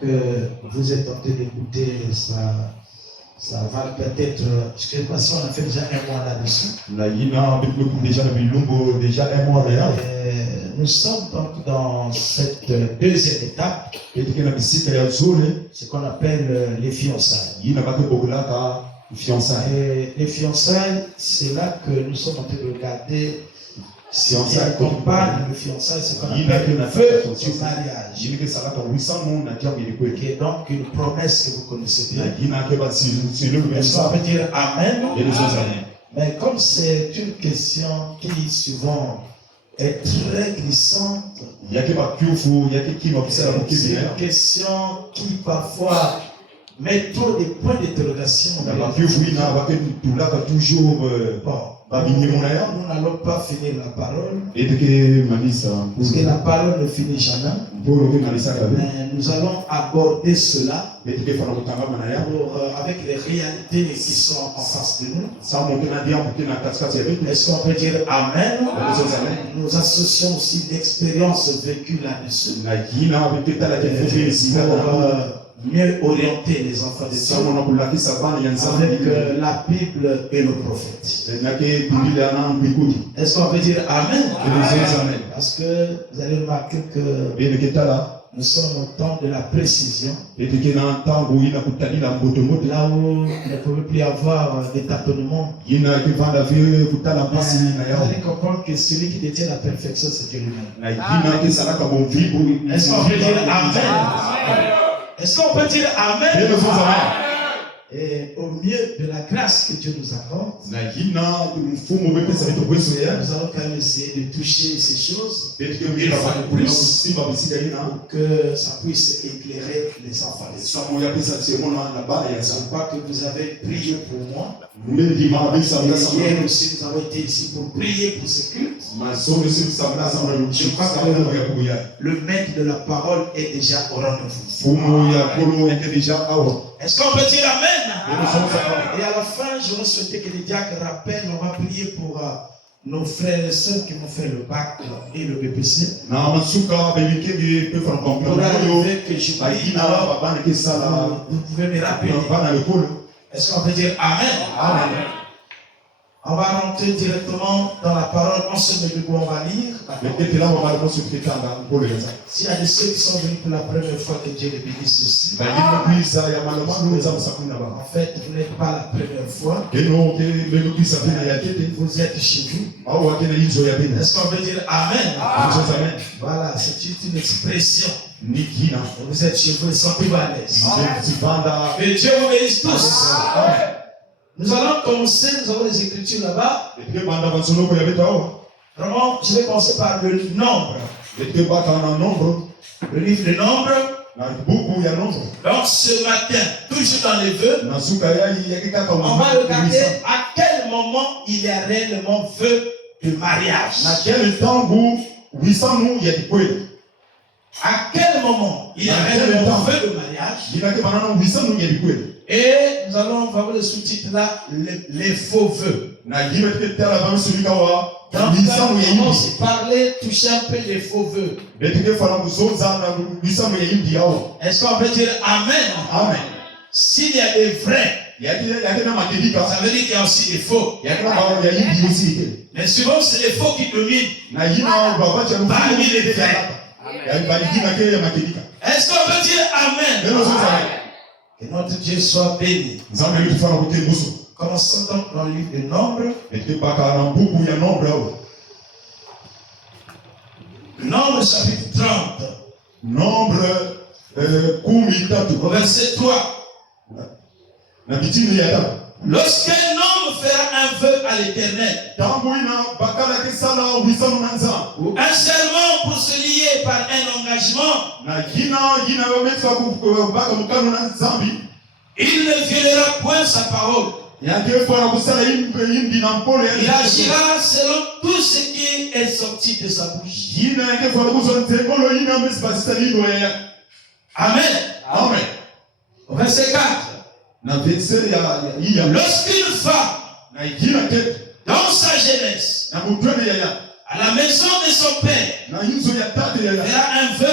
Que vous êtes en train d'écouter, ça va peut-être, je ne sais pas si on a fait déjà un mois là-dessus. Nous sommes donc dans cette deuxième étape, ce qu'on appelle les fiançailles. Et les fiançailles, c'est là que nous sommes en train de regarder. Si on accompagne le fiançailles, c'est qu'on appelle le feu du mariage. Qui est donc une promesse que vous connaissez bien. Est-ce qu'on peut dire Amen? Mais comme c'est une question qui souvent est très glissante, c'est une question qui parfois met trop de points d'interrogation. Nous n'allons pas finir la parole, parce que la parole ne finit jamais. Mais nous allons aborder cela avec les réalités qui sont en face de nous. Est-ce qu'on peut dire Amen? Nous associons aussi l'expérience vécue là-dessus pour mieux orienter les enfants de Dieu avec la Bible et le prophète. Est-ce qu'on peut dire Amen? Parce que vous allez remarquer que nous sommes au temps de la précision, là où il ne pouvait plus y avoir des tâtonnements. Vous allez comprendre que celui qui détient la perfection, c'est Dieu lui-même. Est-ce qu'on peut dire Amen? Est-ce qu'on peut dire Amen? Et au mieux de la grâce que Dieu nous accorde, nous allons quand même essayer de toucher ces choses une fois de plus pour que ça puisse éclairer les enfants. Je crois que vous avez prié pour moi. Hier aussi, nous avons été ici pour prier pour ce culte. Je crois que le maître de la parole est déjà au rendez-vous. Est-ce qu'on peut dire Amen? Et à la fin, je souhaitais que les diacres rappellent, on va prier pour nos frères et sœurs qui vont faire le bac et le BPC. Pour arriver que je prie, alors vous pouvez me rappeler. Est-ce qu'on peut dire Amen? Amen. On va rentrer directement dans la parole. En ce moment, on va lire. S'il y a de ceux qui sont venus pour la première fois, que Dieu les bénisse aussi. En fait, vous n'êtes pas la première fois. Vous êtes chez vous. Est-ce qu'on peut dire Amen? Amen. Voilà, c'est une expression. Vous êtes chez vous et sans plus à l'aise. Que Dieu vous bénisse tous. Nous allons commencer, nous avons les écritures là-bas. Vraiment, je vais commencer par le nombre. Le livre de nombre. Donc ce matin, toujours dans les vœux, on va regarder à quel moment il y a réellement vœu de mariage. À quel moment il y a réellement vœu de mariage. Et nous allons voir le sous-titre là, les faux vœux. Donc, on commence à parler, toucher un peu les faux vœux. Est-ce qu'on peut dire Amen? Amen. S'il y a des vrais, ça veut dire qu'il y a aussi des faux. Mais souvent, c'est les faux qui dominent parmi les vrais. Est-ce qu'on peut dire Amen? Que notre Dieu soit béni. Commençons donc dans le livre de Nombre. Nombre chapitre 30. Au verset 3. Lorsqu'un homme fera un vœu à l'Éternel, ou un serment pour se lier par un engagement, il ne violera point sa parole. Il agira selon tout ce qui est sorti de sa bouche. Amen. Amen. Verset 4. Lorsqu'une femme, dans sa jeunesse, à la maison de son père, fera un vœu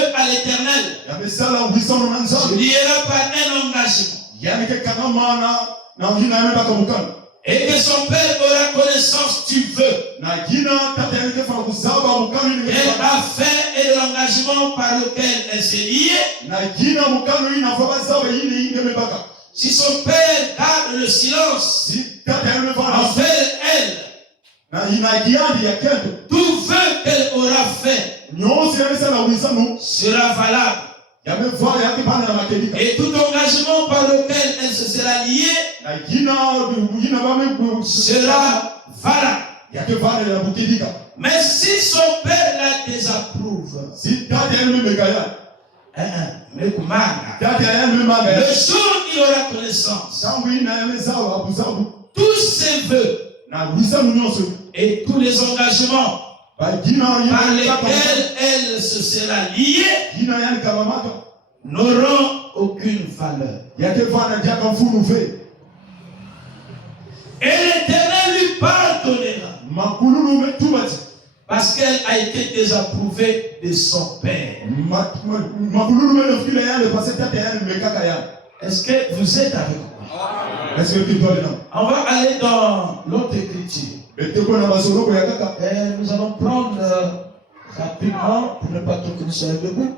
liera par un engagement. Et que son père aura connaissance du vœu. Elle a fait et l'engagement par lequel elle s'est liée. Si son père garde le silence envers elle, tout vœu qu'elle aura fait sera valable. Et tout engagement par lequel elle se sera liée sera valable. Mais si son père la désapprouve, le jour où il aura connaissance, tous ses vœux et tous les engagements par lesquels elle se sera liée n'auront aucune valeur. Et l'Éternel lui pardonnera parce qu'elle a été désapprouvée de son père. Est-ce que vous êtes avec moi? On va aller dans l'autre écriture. Nous allons prendre rapidement, pour ne pas trop que nous soyons debout,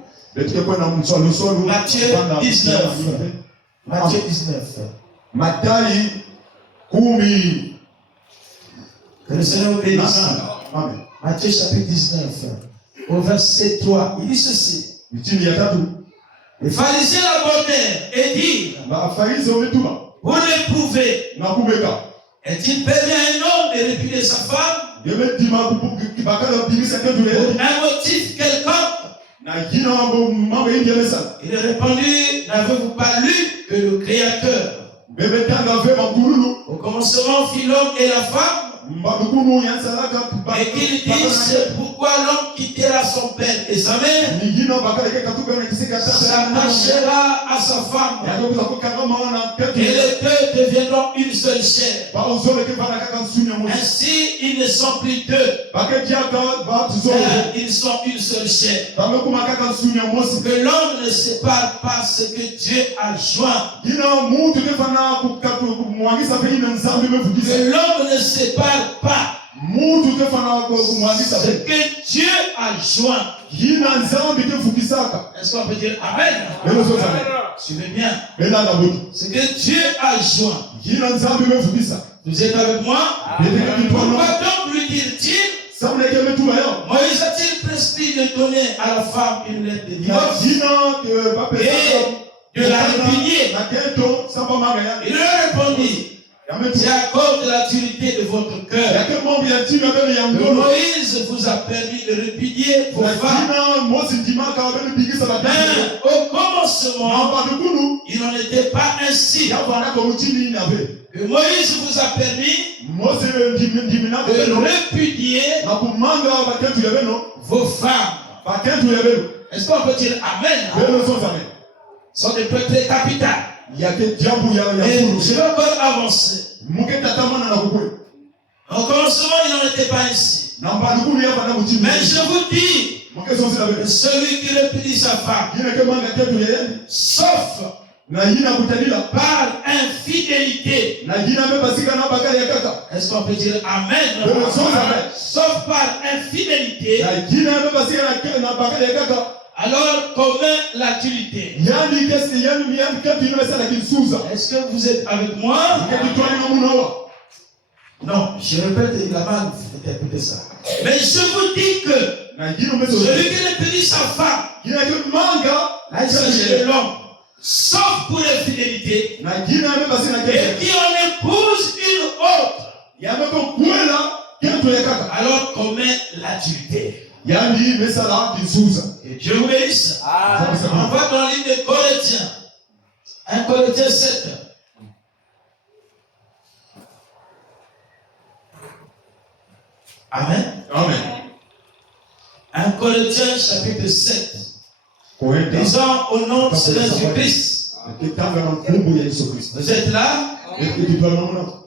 Matthieu 19. Matthieu 19. Que le Seigneur vous bénisse. Matthieu chapitre 19, au verset 3. Il dit ceci. Les pharisiens l'abordèrent et dirent: vous l'éprouvez. Est-il permis à un homme de répudier sa femme pour un motif quelconque? Il répondit: n'avez-vous pas lu que le Créateur, au commencement, fit l'homme et la femme, et qu'il dit: c'est pourquoi l'homme quittera son père et sa mère, s'attachera à sa femme, et les deux deviendront une seule chair. Ainsi, ils ne sont plus deux, ils sont une seule chair. Que l'homme ne sépare pas ce que Dieu a joint. Que l'homme ne sépare pas ce que Dieu a joint. Est-ce qu'on peut dire Amen? Suivez bien. Ce que Dieu a joint. Vous êtes avec moi? Pourquoi donc lui dire-t-il? Moïse a-t-il prescrit de donner à la femme une lettre de divorce et de la répudier? Il leur répondit: c'est à cause de la dureté de votre cœur que Moïse vous a permis de répudier vos femmes. Mais au commencement, il n'en était pas ainsi. Que Moïse vous a permis de répudier vos femmes. Est-ce qu'on peut dire Amen? Ce sont des peu très capitales. Et je vais encore avancer. Au commencement, il n'en était pas ainsi. Mais je vous dis, celui qui répudie sa femme, sauf par infidélité. Est-ce qu'on peut dire Amen? Sauf par infidélité, alors commet l'adultère. Est-ce que vous êtes avec moi? Non, je répète, il a mal interprété ça. Mais je vous dis que celui qui répudie sa femme, là il s'agit de l'homme, sauf pour l'infidélité, et qui en épouse une autre, alors commet l'adultère. Et Dieu vous bénisse. On va dans le livre de Corinthiens. 1 Corinthiens 7. Amen. 1 Corinthiens chapitre 7. Disons au nom de Jésus-Christ. Vous êtes là?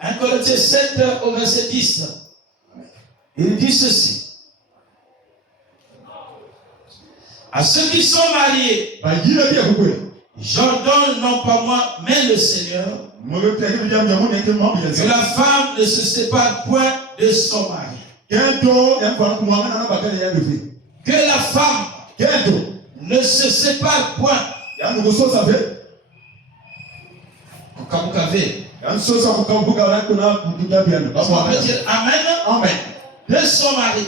1 Corinthiens 7 au verset 10. Il dit ceci. À ceux qui sont mariés, j'ordonne non pas moi, mais le Seigneur, que la femme ne se sépare point de son mari. Que la femme ne se sépare point. On peut dire Amen. Amen. De son mari.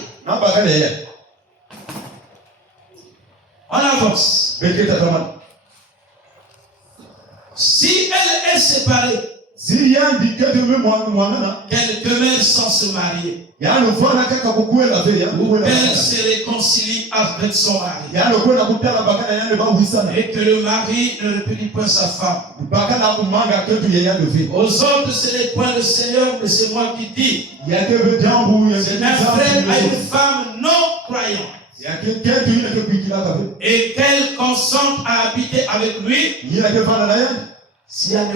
On avance. Si elle est séparée, qu'elle demeure sans se marier, ou qu'elle se réconcilie avec son mari, et que le mari ne répudie point sa femme. Aux autres, ce n'est point le Seigneur, mais c'est moi qui dis. C'est un frère à une femme non croyante, et qu'elle consente à habiter avec lui. Si elle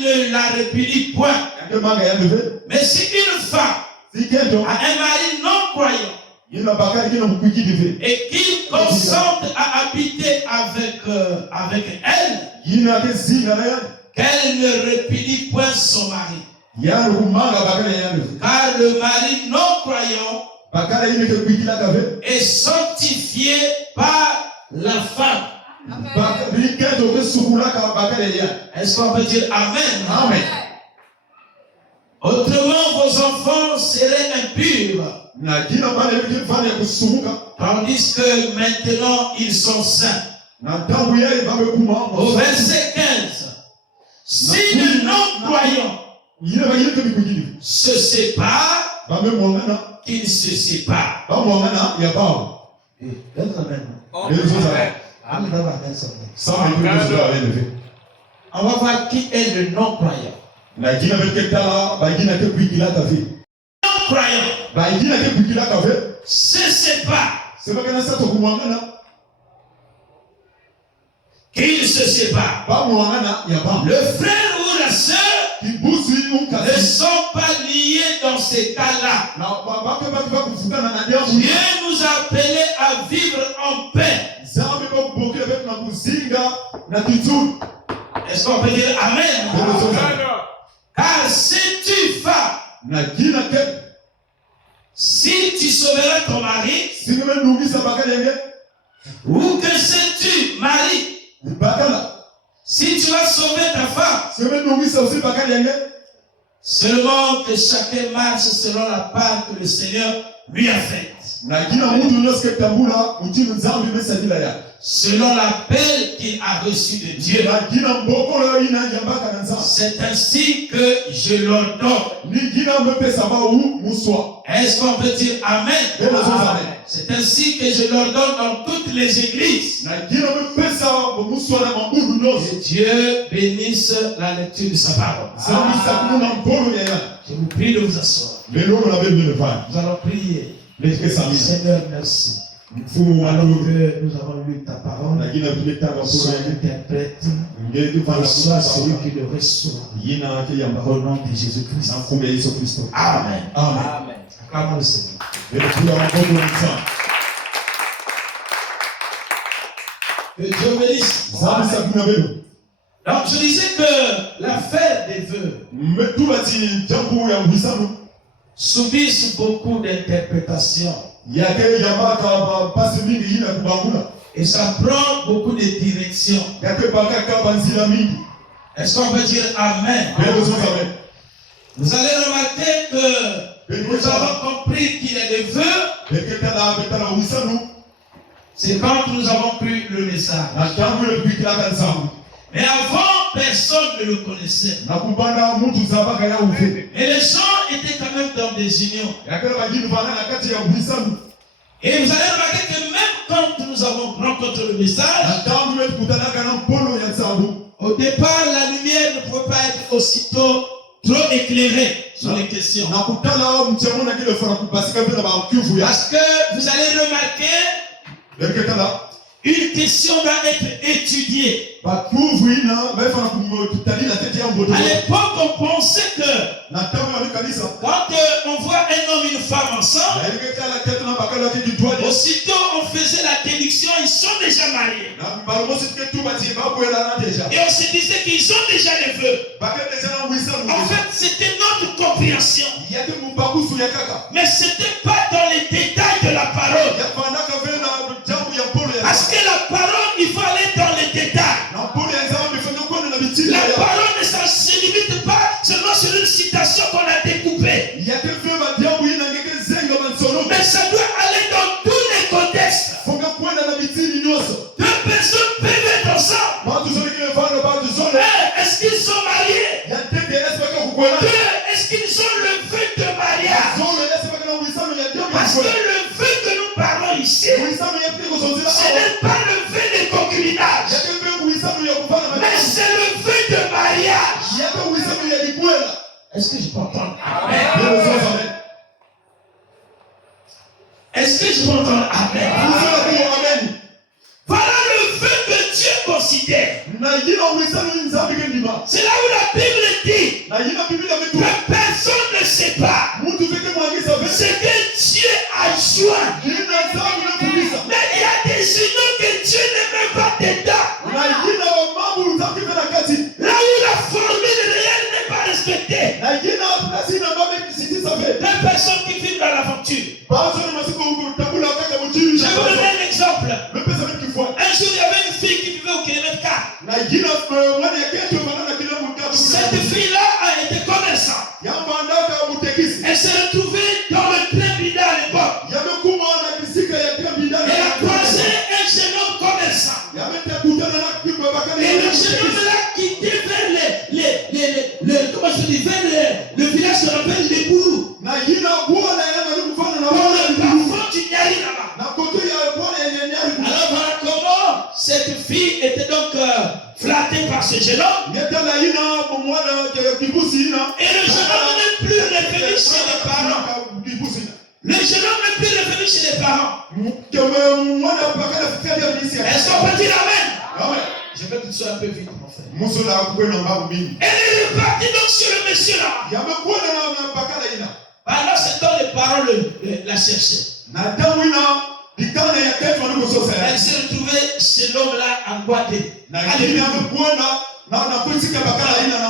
ne la répudie point. Mais si une femme a un mari non croyant et qu'il consente à habiter avec elle, qu'elle ne répudie point son mari. Car le mari non croyant est sanctifié par la femme. Est-ce qu'on peut dire Amen? Amen. Autrement, vos enfants seraient impurs, tandis que maintenant ils sont saints. Au verset 15, si le non-croyant se sépare, qu'il se sépare. On va voir qui est le non-croyant. Non-croyant se sépare. Qu'il se sépare. Le frère ou la sœur ne sont pas liés dans ces cas-là. Dieu nous a appelés à vivre en paix. Est-ce qu'on peut dire Amen? Car sais-tu, femme, si tu sauveras ton mari, ou que sais-tu, mari, si tu vas sauver ta femme, seulement que chacun marche selon la part que le Seigneur lui a faite. Selon l'appel qu'il a reçu de Dieu. C'est ainsi que je l'ordonne. Est-ce qu'on peut dire Amen? C'est ainsi que je l'ordonne dans toutes les églises. Que Dieu bénisse la lecture de sa parole. Je vous prie de vous asseoir. Nous allons prier. Seigneur, merci. Alors que nous avons lu ta parole, sois l'interprète et sois celui qui le reçoit. Au nom de Jésus-Christ. Amen. Amen. Acclamons le Seigneur. Que Dieu bénisse. Donc je disais que l'affaire des vœux subissent beaucoup d'interprétations. Et ça prend beaucoup de directions. Est-ce qu'on peut dire Amen? Vous allez remarquer que nous avons compris qu'il y a des vœux. C'est quand nous avons pris le message. Mais avant, personne ne le connaissait. Et les gens étaient quand même dans des unions. Et vous allez remarquer que même quand nous avons rencontré le message, au départ, la lumière ne pouvait pas être aussitôt trop éclairée sur les questions. Parce que vous allez remarquer, une question doit être étudiée. À l'époque, on pensait que quand on voit un homme, une femmes ensemble. Aussitôt on faisait la déduction, ils sont déjà mariés. Et on se disait qu'ils ont déjà les vœux. En fait, c'était notre compréhension. Mais ce n'était pas dans les détails de la parole. Parce que la parole, il faut aller dans les détails. La parole ne se limite pas seulement sur une citation qu'on a découpée. Mais ça doit aller dans tous les contextes. Deux personnes peuvent être ensemble. Est-ce qu'ils sont mariés? Est-ce qu'ils ont le vœu de mariage? Parce que le vœu que nous parlons ici, ce n'est pas le vœu de concubinage, mais c'est le vœu de mariage. Est-ce que je peux entendre? Amen. Est-ce que je peux entendre? Amen. Voilà le vœu que Dieu considère. C'est là où la Bible dit que personne ne sait pas ce que Dieu a joint. Mais il y a des unions que Dieu ne met pas dedans. Là où la formule réelle n'est pas respectée. Les personnes qui vivent dans l'aventure. Je vais vous donner un exemple. Un jour, il y avait une fille qui vivait au kilomètre 4. Cette fille-là a été commerçante. Elle s'est retrouvée dans le train Bida à l'époque. Elle a croisé un jeune homme commerçant. Et le jeune homme l'a quitté vers le village qu'on appelle les Bourous. Dans le parfum du Nyari là-bas. Alors voilà comment cette fille était donc flattée par ce jeune homme. Et le jeune homme n'est plus revenu chez les parents. Le jeune homme n'est plus revenu chez les parents. Est-ce qu'on peut dire amen? Je veux que tu sois un peu vite, mon frère. Elle est repartie donc sur le monsieur là. Alors c'est dans les paroles la chercher. Elle s'est retrouvée chez l'homme là en Guadeloupe.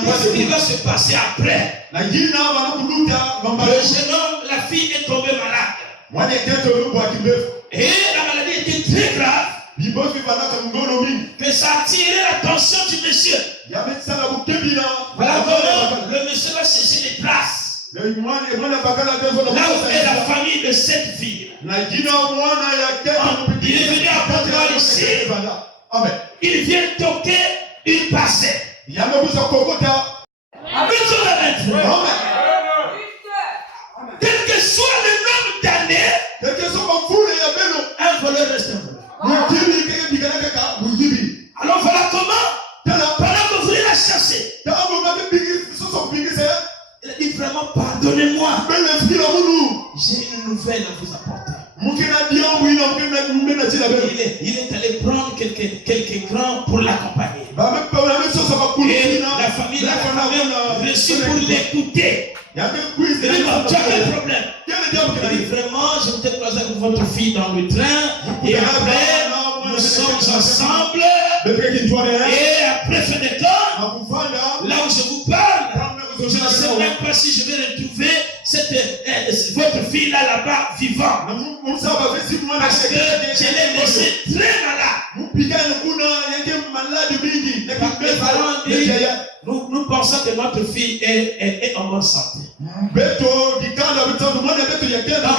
Qu'est-ce qui va se passer après? Le jeune homme, la fille est tombée malade. Et la maladie était très grave. Que ça a attiré l'attention du monsieur. Voilà comment le monsieur va chercher des traces. Là où est la famille de cette fille. Il est venu à Portugal ici. Il vient toquer une passée. Quel que soit le nombre d'années, un voleur reste un voleur. Alors voilà comment, pendant que vous voulez la chasser, il a dit vraiment pardonnez-moi. J'ai une nouvelle à vous apporter. Il est allé prendre quelques grands pour l'accompagner. Et la famille l'a quand même reçu pour l'écouter. Il dit non, tu as quel problème? Il dit vraiment, je t'ai croisé avec votre fille dans le train. Et après, nous sommes ensemble. Et après fin de temps, là où je vous parle, je ne sais même pas si je vais retrouver votre fille là-bas vivante. Parce que je l'ai laissée très malade. Les parents disent, nous pensons que notre fille est en bonne santé. Donc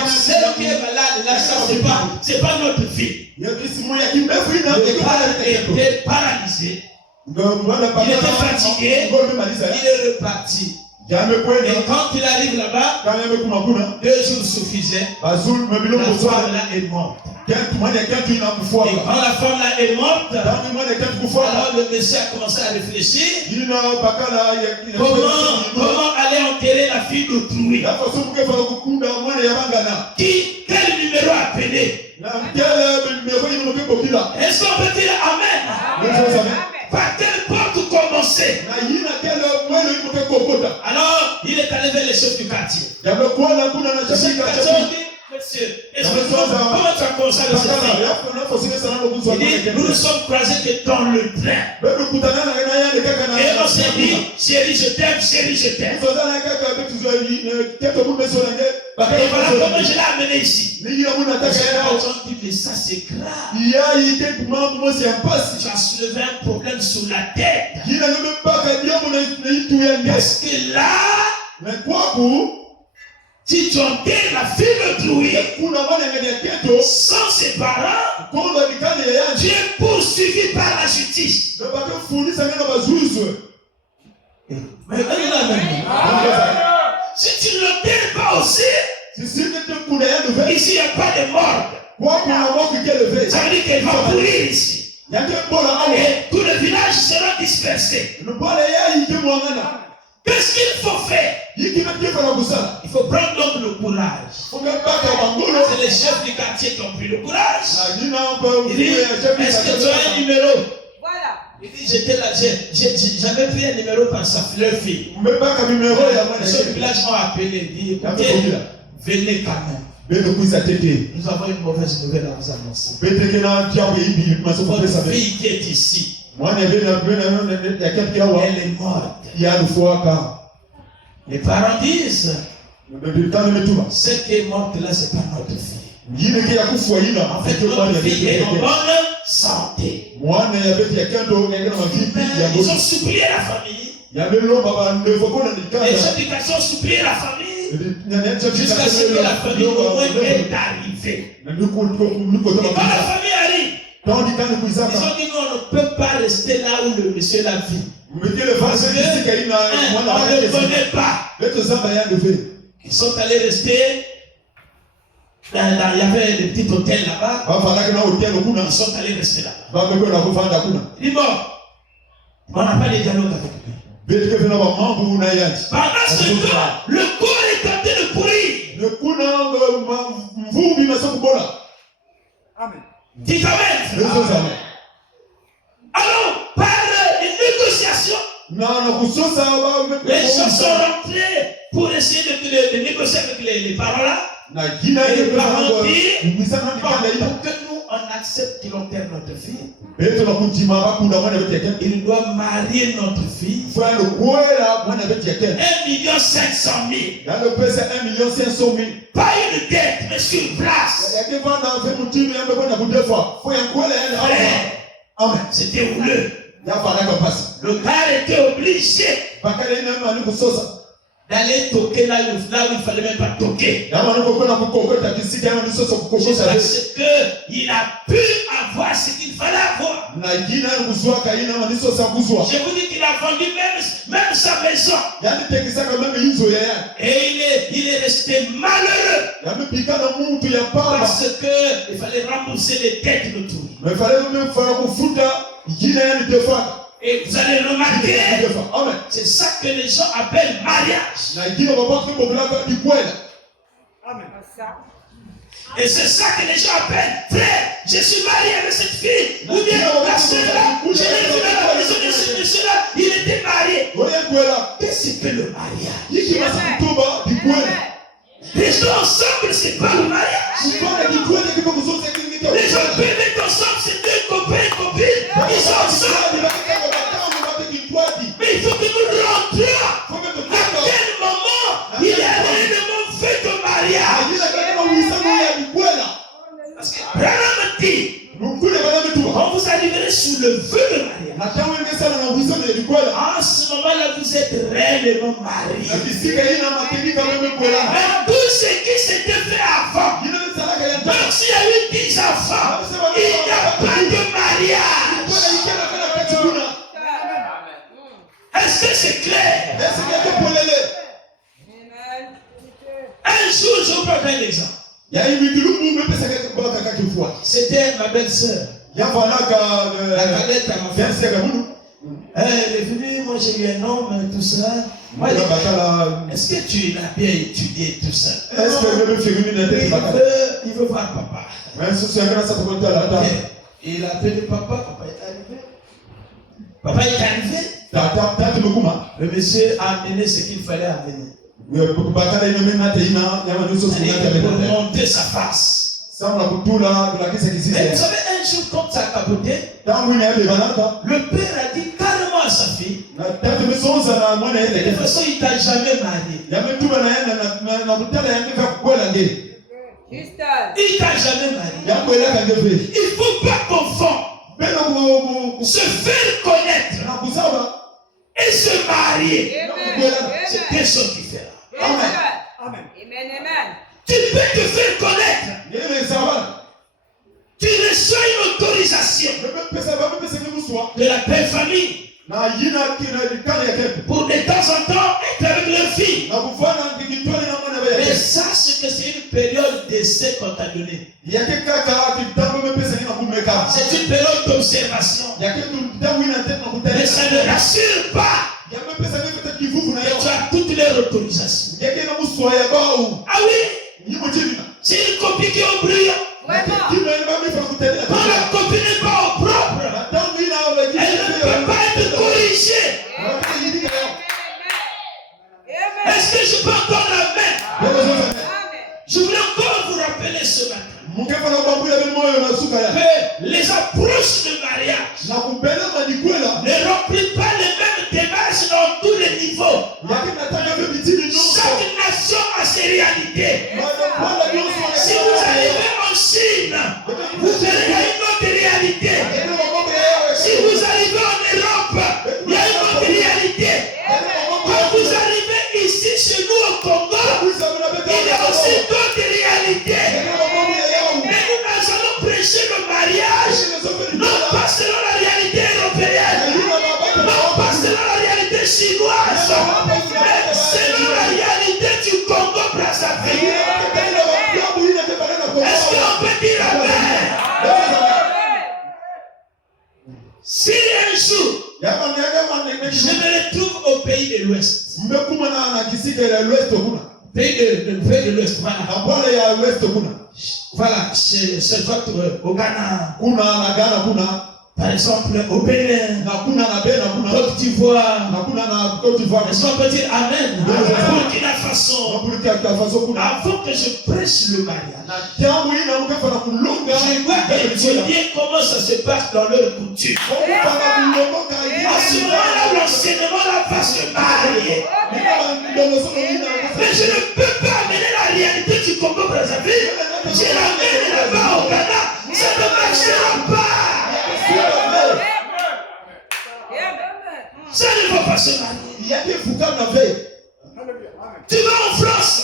celle qui est malade là, ça c'est pas notre fille. Le père était paralysé. Il était fatigué. Il est reparti. Et quand il arrive là-bas, 2 jours suffisaient. La femme là est morte. Et quand la femme là est morte, alors le monsieur a commencé à réfléchir. Comment aller enterrer la fille d'autrui? Quel numéro appeler? Est-ce qu'on peut dire amen? Par quelle porte commencer? Alors, il est allé vers les chefs du quartier. Monsieur, comment tu as commencé à le dire? Nous nous sommes croisés que dans le train. Et on s'est dit, chérie, je t'aime, chérie, je t'aime. Et voilà comment je l'ai amené ici. Les gens disent, mais ça c'est grave. Tu as soulevé un problème sur la tête. Parce que là, si tu enterres la fille d'autrui sans ses parents, tu es poursuivi par la justice. Si tu ne l'enterres pas aussi, ici il n'y a pas de morgue. Ça veut dire qu'elle va mourir ici. Et tout le village sera dispersé. Qu'est-ce qu'il faut faire? Il faut prendre donc le courage. C'est les chefs du quartier qui ont pris le courage. Il dit, est-ce que tu as un numéro? Voilà. Il dit, j'étais là, j'avais pris un numéro par leur fille. Les chefs du village m'ont appelé, dit, écoutez, venez quand même. Nous avons une mauvaise nouvelle à vous annoncer. Votre fille qui est ici, elle est morte. Les parents disent, celle qui est morte là, c'est pas notre fille. En fait, notre fille est en bonne santé. Ils ont supplié la famille. Les chefs d'éducation ont supplié la famille. Jusqu'à ce que la famille au moins est arrivée. Et quand la famille arrive, ils ont dit non, on ne peut pas rester là où le monsieur l'a vu. Parce que on ne le connaît pas. Ils sont allés rester. Il y avait des petits hôtels là-bas. Ils sont allés rester là-bas. Il est mort. On n'a pas de dialogue avec lui. Pendant ce temps, le corps est en train de pourrir. Amen. Dites amen. Alors, par une négociation, les gens sont rentrés pour essayer de négocier avec les parents là. Et les parents disent, pour que nous on accepte qu'il enterre notre fille, il doit marier notre fille 1,5 million. Pas une dette, mais sur place. C'était houleux. Le gars était obligé d'aller toquer là où il ne fallait même pas toquer. Parce qu'il a pu avoir ce qu'il fallait avoir. Je vous dis qu'il a vendu même sa maison. Et il est resté malheureux. Parce qu'il fallait rembourser les dettes de tout. Et vous allez remarquer, c'est ça que les gens appellent mariage. Amen. Et c'est ça que les gens appellent frère. Je suis marié avec cette fille. Ou bien la soeur là, je l'ai vu dans la maison de ce monsieur-là, il était marié. Qu'est-ce que le mariage? Les gens ensemble, c'est pas le mariage. Les gens peuvent être ensemble, c'est deux copains et copines. Ils sont ensemble. Mais il faut que nous rentrions. À quel moment il y a l'élément fait de mariage? Parce que Branham dit, quand vous arriverez sous le feu de mariage, en ce moment-là, vous êtes réellement mariés. Mais tout ce qui s'était fait avant, donc s'il y a eu 10 enfants, il n'y a pas de mariage. Est-ce que c'est clair? Un jour, je vous prends un exemple. C'était ma belle-sœur. La cadette à ma femme. Elle est venue, moi j'ai eu un homme, tout ça. Est-ce que tu l'as bien étudié tout ça? Il veut voir papa. Il a appelé papa, papa est arrivé. Papa est arrivé. Le monsieur a amené ce qu'il fallait amener. Pour monter sa face. Et vous savez, un jour, quand ça a capoté, le père a dit carrément à sa fille, de toute façon, il t'a jamais marié. Il t'a jamais marié. Il ne faut pas confondre se faire connaître et se marier. C'est deux choses différentes. Amen. Amen. Tu peux te faire connaître. Tu reçois une autorisation de la belle famille pour de temps en temps être avec leur fille. Mais sache que c'est une période d'essai qu'on t'a donné. C'est une période d'observation. Mais ça ne rassure pas que tu as toutes les autorisations. Ah oui? C'est une copie qui est au brillant. Quand la copie n'est pas au propre, elle ne peut pas être corrigée. Est-ce que je peux entendre la main? Je voulais encore vous rappeler ce matin que les approches de mariage ne remplissent pas les mêmes démarches dans tous les niveaux. Chaque nation a ses réalités. Si vous arrivez en Chine, vous verrez une autre réalité. Si vous arrivez en Europe, il y a une autre réalité. Quand vous arrivez ici chez nous au Congo, il y a aussi d'autres réalités. Mais nous allons prêcher le mariage, non pas selon la réalité européenne, non pas selon la réalité chinoise, mais selon la réalité du Congo-Brazzaville. Est-ce qu'on peut dire amen? Si un jour, je me retrouve au pays de l'Ouest, pays de l'Ouest, voilà, c'est votre au Ghana, par exemple au Bénin, Côte d'Ivoire, est-ce qu'on peut dire amen? Burkina Faso, avant que je prêche le mariage, je dois étudier comment ça se passe dans leur coutume. À ce moment-là, l'enseignement va se marier. Mais je ne peux pas amener la réalité du Congo-Brazzaville. Je l'amène là-bas au Ghana. Ça ne marchera pas. Ça ne va pas se marier. Tu vas en France.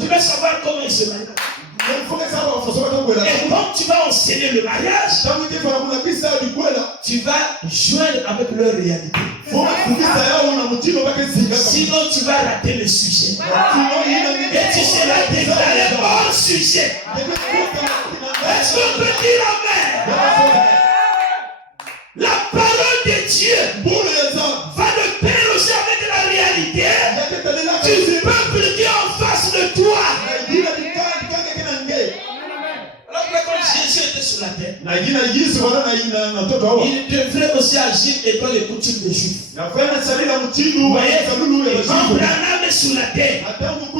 Tu vas savoir comment il se marie. Et quand tu vas enseigner le mariage, tu vas joindre avec leur réalité. Sinon, tu vas rater le sujet. Et tu seras déclaré hors sujet. Est-ce qu'on peut dire amen? La parole de Dieu va de pair aussi avec la réalité du peuple qui est en face de toi. Alors quand Jésus était sur la terre, il devrait aussi agir dans les coutumes des Juifs. Vous voyez, quand Branham est sur la terre,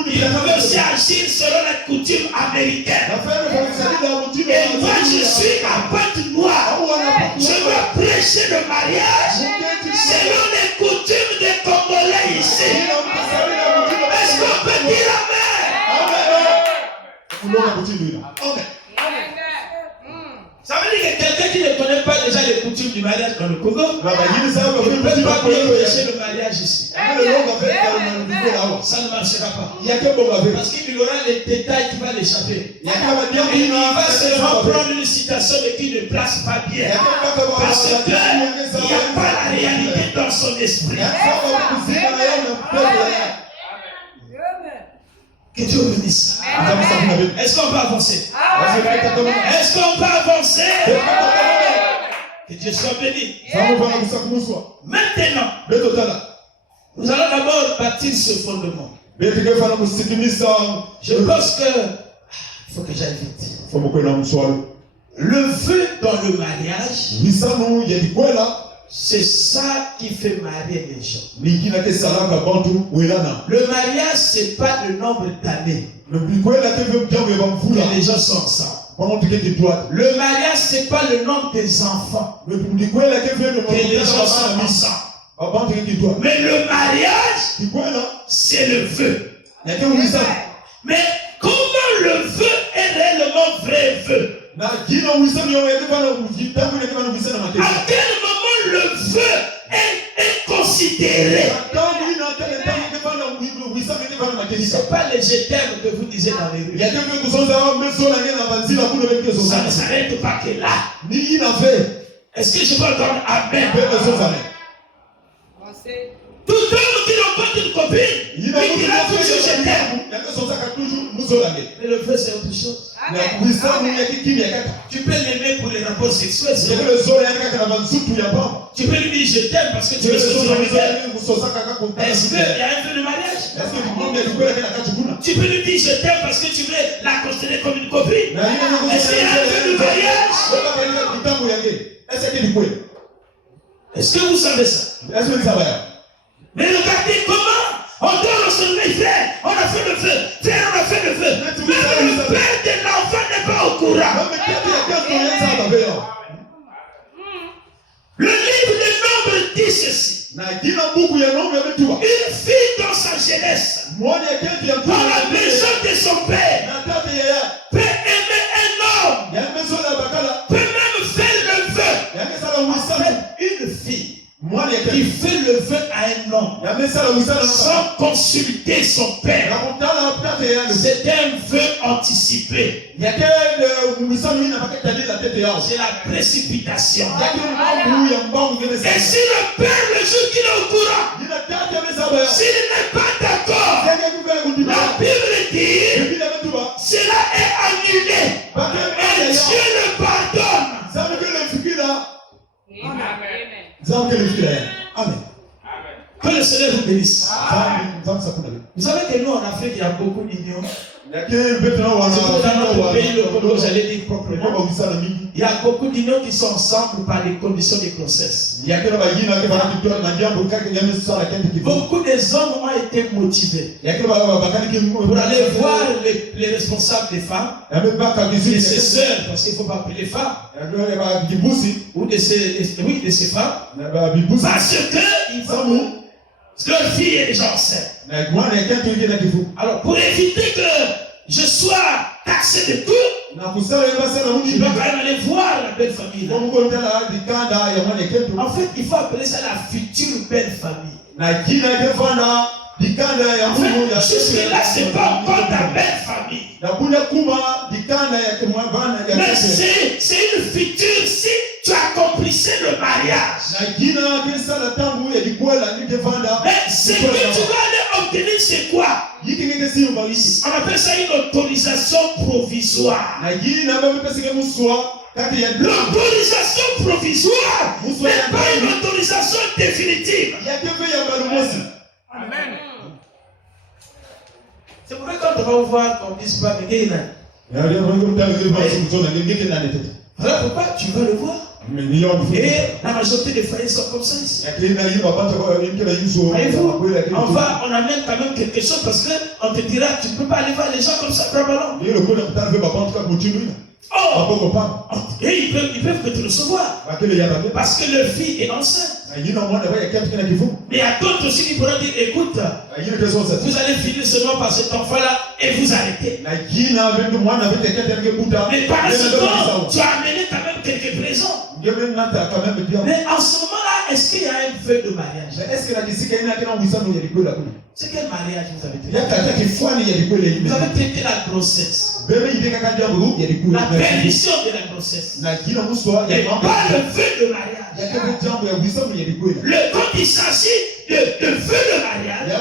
il devrait aussi agir selon la coutume américaine. Et moi je suis à pointe noire. Je dois prêcher le mariage selon les coutumes des Congolais ici. Est-ce qu'on peut dire amen? Ça veut dire que quelqu'un qui ne connaît pas déjà les coutumes du mariage dans le Congo ne peut pas prêcher le mariage ici. Ça ne marchera pas. Parce qu'il y aura les détails qui vont l'échapper. Il va seulement prendre une citation mais qui ne place pas bien. Parce qu'il n'y a pas la réalité dans son esprit. Que Dieu bénisse. Est-ce qu'on peut avancer? Est-ce qu'on peut avancer? Que Dieu soit béni. Maintenant, nous allons d'abord bâtir ce fondement. Je pense que il faut que j'aille vite. Le vœu dans le mariage C'est ça qui fait marier les gens. Le Le mariage, c'est pas le nombre d'années que les gens sont ensemble. Le mariage, c'est pas le nombre des enfants que les gens sont ensemble. Mais le mariage, c'est le vœu. Mais comment le vœu est réellement vrai vœu? À quel moment le vœu est considéré? C'est pas les je t'aime que vous disiez dans les rues. Ça ne s'arrête pas que là. Est-ce que je peux entendre Amen? Tout homme qui rencontre une copine, il dira toujours je t'aime. Mais le vœu, c'est autre chose. Tu peux l'aimer pour les rapports sexuels. Tu peux lui dire je t'aime parce que tu veux sortir avec elle. Est-ce qu'il y a un vœu de mariage? Tu peux lui dire je t'aime parce que tu veux la considérer comme une copine. Est-ce qu'il y a un vœu de mariage? Est-ce que vous savez ça? Mais regardez comment on doit se lever, frère. On a fait le feu. Frère, on a fait le feu. Même le père de l'enfant n'est pas au courant. Le livre des Nombres dit ceci. Une fille dans sa jeunesse, dans la maison de son père, peut aimer un homme, peut même faire le vœu. En fait, une fille qui fait le vœu à un homme sans consulter son père, c'est un vœu anticipé. C'est la précipitation. Et si le père, le jour qu'il est au courant, s'il n'est pas d'accord, la Bible dit cela est annulé et Dieu le pardonne. Amen. Que le Seigneur vous bénisse. Vous savez que nous en Afrique, il y a beaucoup d'unions. C'est dans notre pays, le Congo, j'allais dire proprement. Il y a beaucoup d'unions qui sont ensemble par des conditions de grossesse. Beaucoup des hommes ont été motivés pour aller voir les responsables des femmes, de ses sœurs, parce qu'il ne faut pas appeler les femmes, ou de ces femmes, parce que leur fille est déjà enceinte. Alors, pour éviter que je sois taxé de tout, je dois quand même aller voir la belle famille. En fait, il faut appeler ça la future belle famille. En fait, jusque-là, ce n'est pas encore ta belle famille. Mais c'est une future si tu accomplissais le mariage. Mais ce que tu vas aller obtenir, c'est quoi? On appelle ça une autorisation provisoire. L'autorisation provisoire n'est pas une autorisation définitive. Amen. C'est pour ça que quand on va vous voir, on dit pas, mais voilà pourquoi tu vas le voir. Et la majorité des frères sont comme ça ici. On amène quand même quelque chose parce qu'on te dira, tu ne peux pas aller voir les gens comme ça, probablement. Oh! Et ils peuvent que te recevoir. Parce que leur fille est enceinte. Mais il y a d'autres aussi qui pourront dire, écoute, vous allez finir seulement par cet enfant-là et vous arrêtez. Mais par exemple, tu as amené quand même quelques présents. Mais en ce moment-là, est-ce qu'il y a un vœu de mariage? C'est quel mariage vous avez traité? Vous avez traité la grossesse. La perdition de la grossesse. Et pas le vœu de mariage. Quand il s'agit de vœu de mariage,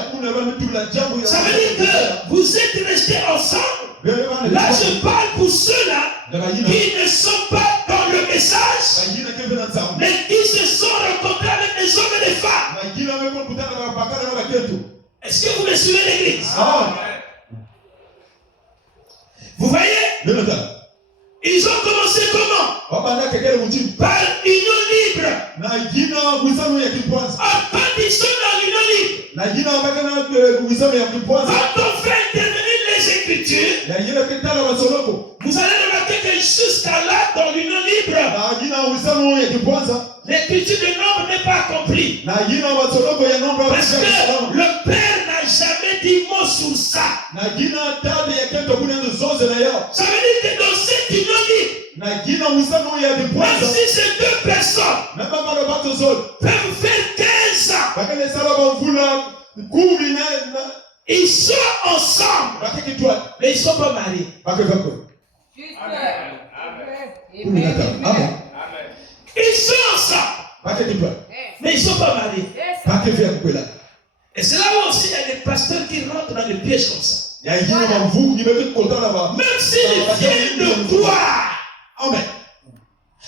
ça veut dire que vous êtes restés ensemble. Là, je parle pour ceux-là qui ne sont pas dans le message, mais qui se sont rencontrés avec des hommes et des femmes. Est-ce que vous me suivez, l'église? Vous voyez? Ils ont commencé comment? Par union libre Quand ils sont dans l'union libre, quand on fait intervenir les Écritures, vous allez remarquer que jusqu'à là, dans l'union libre, l'écriture de nombre n'est pas accomplie. Parce que le Père n'a jamais dit mot sur ça. Ça veut dire que dans cette union libre, même si ces deux personnes peuvent faire 15 ans, ils sont ensemble, mais ils ne sont pas mariés. Ils sont ensemble, mais ils ne sont pas mariés. Et c'est là où aussi il y a des pasteurs qui rentrent dans le piège comme ça. Même s'ils viennent de croire,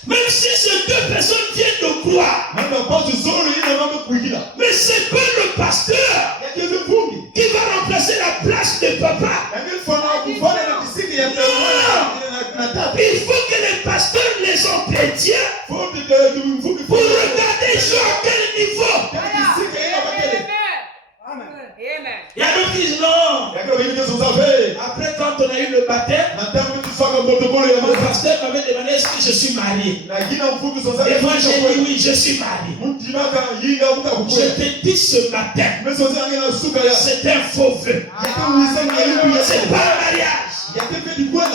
même si ces deux personnes viennent de croire, mais c'est pas le pasteur qui va remplacer la place de papa. Il faut que les pasteurs, les hommes chrétiens, pour regarder ils sont à quel niveau. Il y a d'autres qui disent non. Après, quand on a eu le baptême, le pasteur m'avait demandé est-ce que je suis marié. Et moi j'ai dit oui, je suis marié. Je te dis ce matin, c'est un faux vœu. C'est pas un mariage.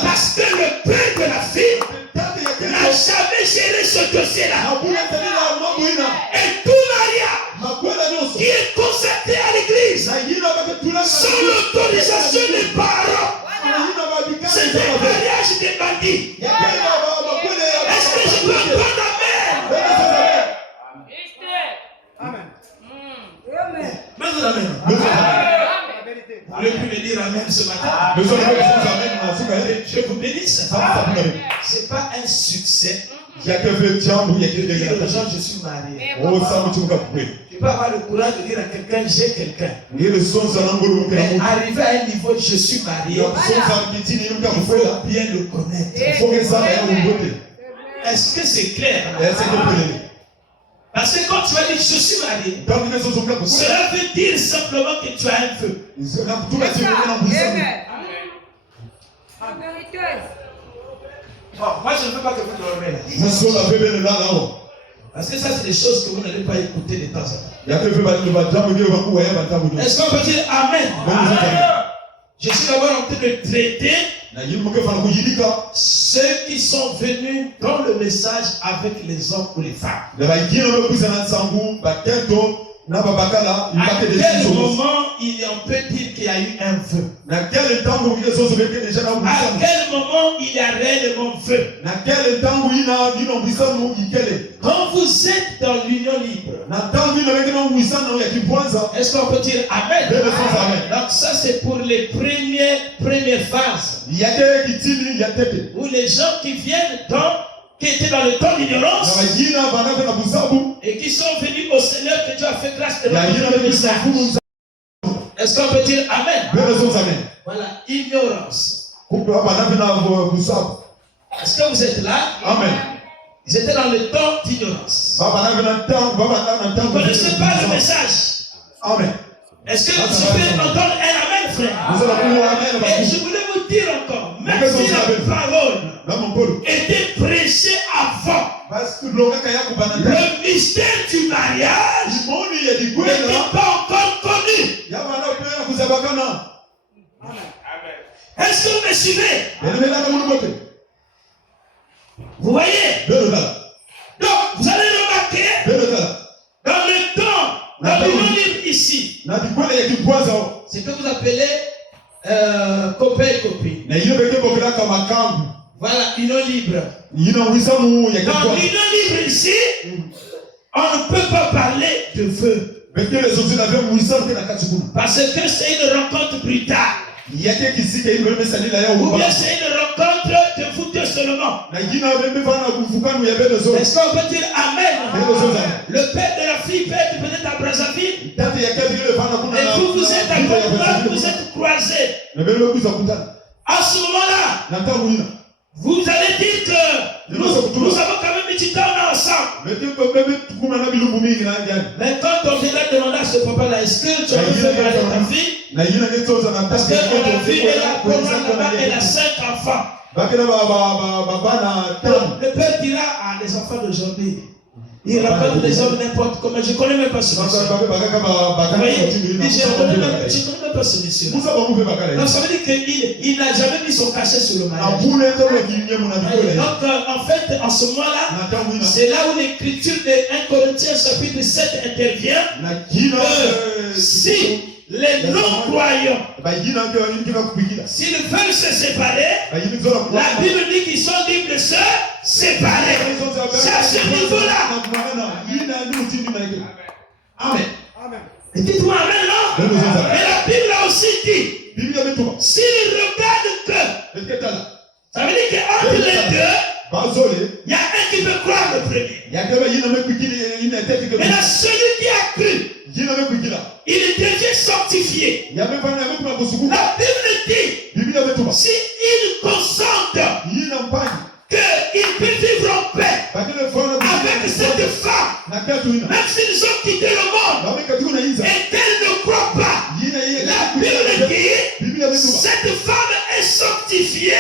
Parce que le père de la fille n'a jamais géré ce dossier-là. Et tout mariage qui est consacré à l'église sans l'autorisation des parents, c'est un mariage des bandits. Est-ce que je peux entendre amen? Amen. Vous voulez plus me dire amen ce matin? Je vous bénisse. Ce n'est pas un succès. Je suis marié. Tu peux avoir le courage de dire à quelqu'un j'ai quelqu'un. Mais arriver à un niveau je suis marié, il faut bien le connaître. Est-ce que c'est clair? Parce que quand tu vas dire je suis marié, cela veut dire simplement que tu as un feu. Moi je ne veux pas que vous dormez là. Parce que ça c'est des choses que vous n'allez pas écouter de temps en temps. Est-ce qu'on peut dire amen? Je suis d'abord en train de traiter ceux qui sont venus dans le message avec les hommes ou les femmes. À quel moment on peut dire qu'il y a eu un feu? À quel moment il y a réellement feu? Quand vous êtes dans l'union libre, est-ce qu'on peut dire amen? Donc ça c'est pour les premières phases. Où les gens qui viennent qui étaient dans le temps d'ignorance et qui sont venus au Seigneur que Dieu a fait grâce de le message. Est-ce qu'on peut dire amen? Voilà, ignorance. Est-ce que vous êtes là? Amen. Ils étaient dans le temps d'ignorance. Vous ne connaissez pas le message. Amen. Est-ce que tu peux entendre un amen, frère? Et je voulais vous dire encore, même si la parole était prêchée avant, le mystère du mariage n'était pas encore connu. Est-ce que vous me suivez? Vous voyez? Donc, vous allez remarquer, dans le temps, dans l'union libre ici, c'est que vous appelez copain et copine. Voilà, union libre. Dans l'union libre ici, on ne peut pas parler de feu. Parce que c'est une rencontre brutale. Ou bien c'est une rencontre de vous deux seulement. Est-ce qu'on peut dire amen? Le père de la fille peut être peut-être à Brazzaville. Et vous êtes à Côte-d'Ivoire, vous êtes croisés. À ce moment-là, vous allez dire que nous avons quand même mis du temps ensemble. Mais quand on vient demander à ce papa-là, est-ce que tu as fait marier ta fille? Parce que la fille, elle a 5 enfants. Le père dira à les enfants d'aujourd'hui, il rapporte les hommes n'importe comment. Je ne connais même pas ce monsieur. Vous voyez, je ne connais même pas ce monsieur. Donc ça veut dire qu'il n'a jamais mis son cachet sur le mariage. Donc en fait, en ce moment-là, c'est là où l'écriture de 1 Corinthiens chapitre 7 intervient. Si les non-croyants, s'ils veulent se séparer, la Bible dit qu'ils sont libres de se séparer. C'est à ce niveau-là. Amen. Et dites-moi amen, non? Mais la Bible a aussi dit, s'ils regardent que, ça veut dire qu'entre les deux, il y a un qui peut croire le premier. Maintenant, celui qui a cru, il devient sanctifié. La Bible dit, s'il consente qu'il peut vivre en paix avec cette femme, même s'ils ont quitté le monde et qu'elle ne croit pas, la Bible dit, cette femme est sanctifiée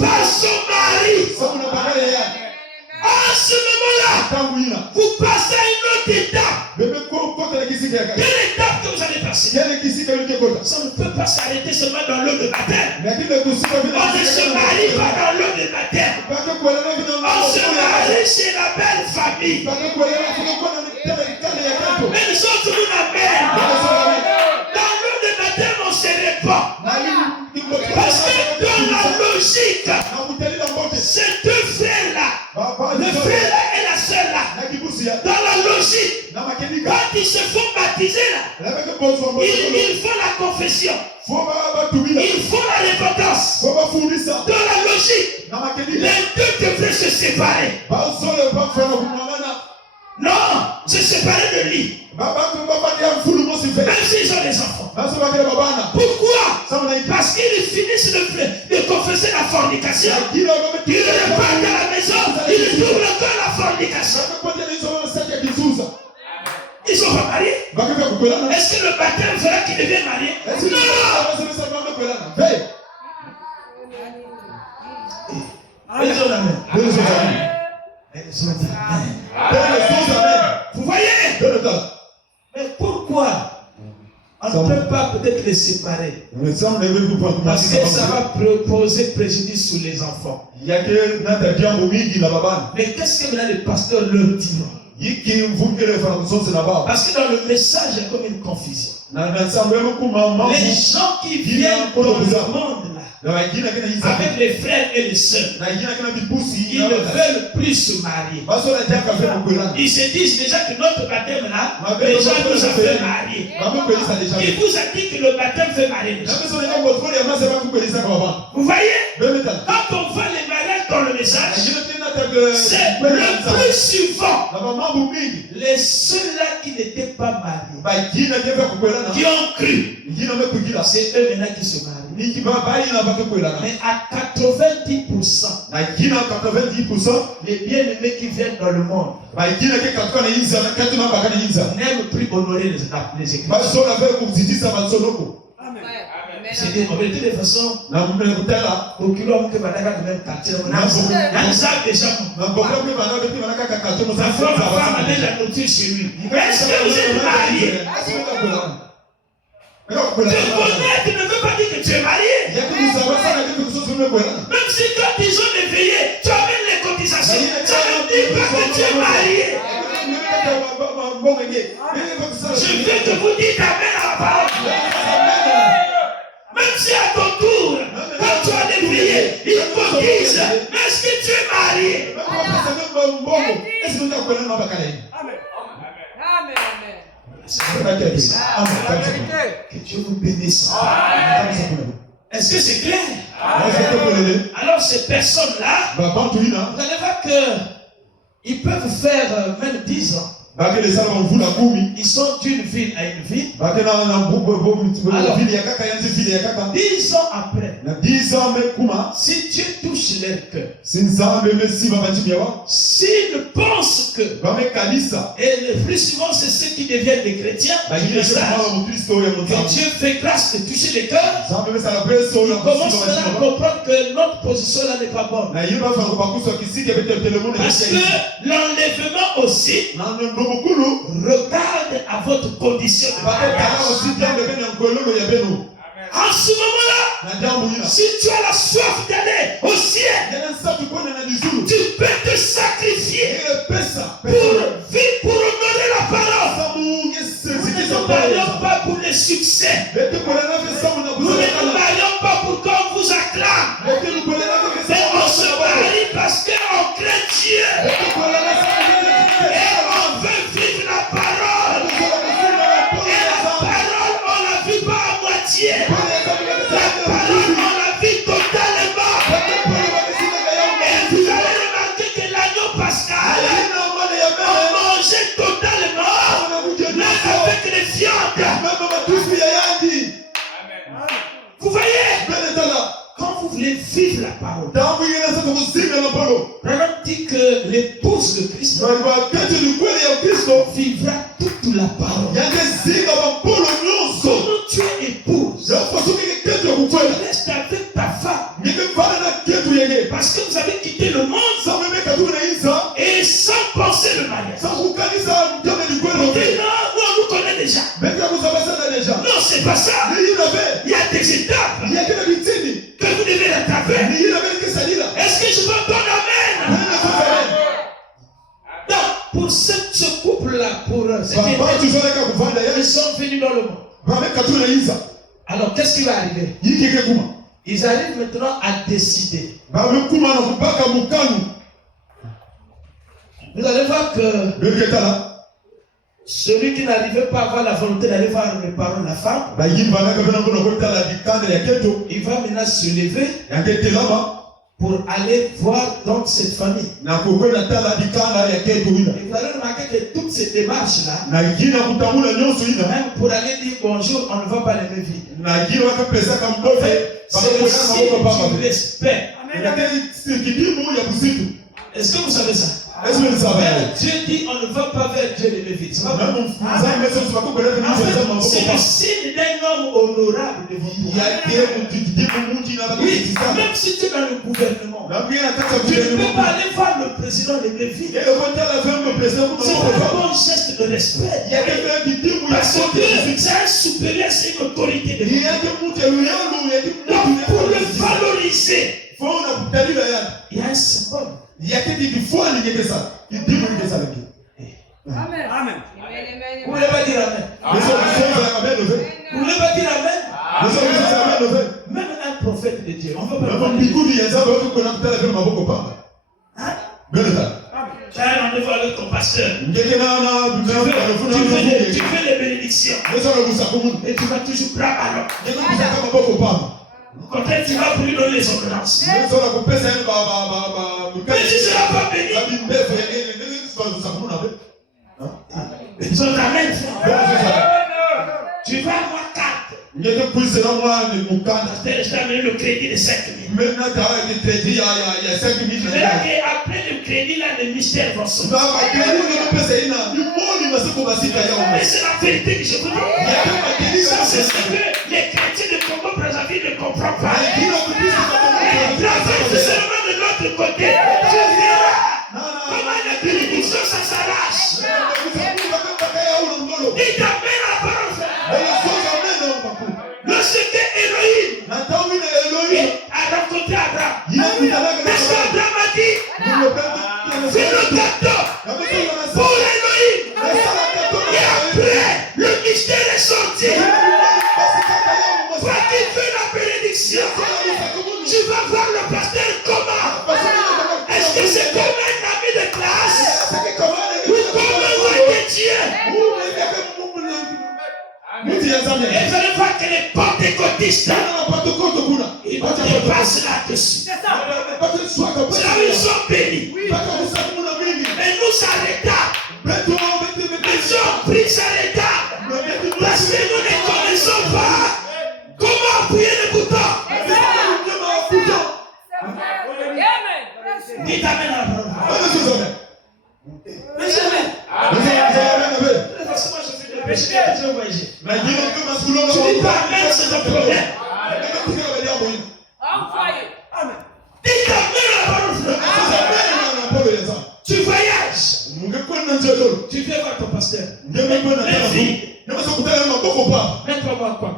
par son mari. À ce moment-là, vous passez à une autre étape. Quelle étape que vous allez passer? Ça ne peut pas s'arrêter seulement dans l'eau de baptême. On ne se marie pas dans l'eau de baptême. On se marie chez la belle famille. Mais nous sommes toujours la mère. Dans l'eau de baptême, on se répand. Parce que dans la logique, ces deux frères-là, le frère-là et la sœur-là, dans la logique, quand ils se font baptiser là, ils font la confession, ils font la repentance. Dans la logique, les deux devraient se séparer. Non, se séparer de lui. Même s'ils ont des enfants. Pourquoi? Parce qu'ils finissent de confesser la fornication. Ils repartent à la maison, ils doublent encore la fornication. Ils ne sont pas mariés. Est-ce que le baptême fera qu'ils deviennent mariés? Non. Vous voyez? Mais pourquoi on ne peut pas peut-être les séparer? Parce que ça va poser préjudice sur les enfants. Mais qu'est-ce que les pasteurs leur disent? Parce que dans le message, il y a comme une confusion. Les gens qui viennent dans le monde là, avec les frères et les sœurs, ils ne veulent plus se marier. Ils se disent déjà que notre baptême là, déjà nous a fait marier. Il vous a dit que le baptême fait marier. Vous voyez? Quand on voit les mariages dans le message, c'est le plus souvent les ceux-là qui n'étaient pas mariés, qui ont cru, c'est eux maintenant qui se marient. Mais à 90%, les bien-aimés qui viennent dans le monde n'aiment plus honorer les écritures. C'est des vérités de façon. Au kilo, on peut pas même quartier. On a ça déjà. La femme amène la nourriture chez lui. Est-ce que vous êtes marié? Te connaître ne veut pas dire que tu es marié. Même si quand ils ont éveillé, tu amènes les cotisations. Ça ne dit pas que tu es marié. Je veux que vous dites amen à la parole. Même si à ton tour, quand tu as déplié, ils te disent, mais est-ce que tu es marié? Que Dieu vous bénisse. Est-ce que c'est clair? Alors ces personnes-là, vous allez voir qu'ils peuvent faire même 10 ans. Ils sont d'une ville à une ville. Alors, 10 ans après, si Dieu touche leur cœur, s'ils pensent que, et le plus souvent c'est ceux qui deviennent des chrétiens, que Dieu fait grâce de toucher les cœurs, ils commencent à comprendre que notre position là n'est pas bonne. Parce que l'enlèvement aussi regarde à votre condition de mariage. En ce moment-là, si tu as la soif d'aller au ciel, tu peux te sacrifier pour honorer la parole. Nous ne nous marions pas pour le succès. Nous ne nous marions pas pour qu'on vous acclame. Mais on se marie parce qu'on craint Dieu. Et on veut vivre la parole. Et la parole, on ne la vit pas à moitié. La parole, on la vit totalement. Et vous allez remarquer que l'agneau pascal, on mangeait totalement, même avec les viandes. Vous voyez, quand vous voulez vivre la parole, Branham dit que l'épouse de Christ vivra toute la parole. Comment tu es épouse, reste avec ta femme. Parce que vous avez quitté le monde et sans penser le mariage. Non, on nous connaît déjà. Non, c'est pas ça. Il y a des étapes que vous devez rattraper. Est-ce que je peux entendre amen? Donc, pour ce couple-là, ils sont venus dans le monde. Alors, qu'est-ce qui va arriver? Ils arrivent maintenant à décider. Vous allez voir que celui qui n'arrivait pas à avoir la volonté d'aller voir les parents de la femme, il va maintenant se lever pour aller voir donc cette famille. Et vous allez remarquer que toutes ces démarches-là, même pour aller dire bonjour, on ne va pas les vivre. C'est le signe du respect. Est-ce que vous savez ça? Dieu dit on ne va pas vers Dieu les Lévites. C'est le signe d'un homme honorable devant vous. Oui, même si tu es dans le gouvernement, tu ne peux pas aller voir le président des Lévites. C'est un bon geste de respect. Parce que c'est un supérieur, c'est une autorité de Dieu. Donc pour le valoriser, il y a un symbole. Amen. Amen. Vous ne voulez pas dire amen? Vous ne voulez pas dire amen? Même un prophète de Dieu, on ne peut pas dire. Tu as un rendez-vous avec ton pasteur. Tu fais les bénédictions. Et tu vas toujours prendre alors. Quand tu vas pour lui donner les ordonnances. Mais tu ne seras pas béni. Ils sont amen. Tu vas avoir 4. Je t'ai amené le crédit de 5 000. Après le crédit, là, les mystères vont se faire. Mais c'est la vérité que je vous dis. Ça, c'est ce que les chrétiens de Congo Brazzaville ne comprennent pas. Travaille seulement de l'autre côté. Tu verras comment la bénédiction, ça s'arrache. Il t'amène à la parole. Lorsque Elohim a rencontré Abraham, qu'est-ce qu'Abraham a dit? Fais le gâteau pour Elohim. Et après, le mystère est sorti. Toi qui fais la bénédiction, tu vas voir le pasteur comment? Est-ce que c'est comme un ami de classe? Ou comme un roi de Dieu? Et vous allez voir que les pentecôtistes, ils dépassent là-dessus. C'est là où ils sont bénis. Mais nous, ça retarde. Dites amen à la parole. Mais jamais. De toute façon, moi je fais de péché, je vais voyager. Tu dis pas amen, c'est ton problème. Amen. Dites amen à la parole, frère. Tu voyages. Tu viens voir ton pasteur. Mets-toi voir quoi?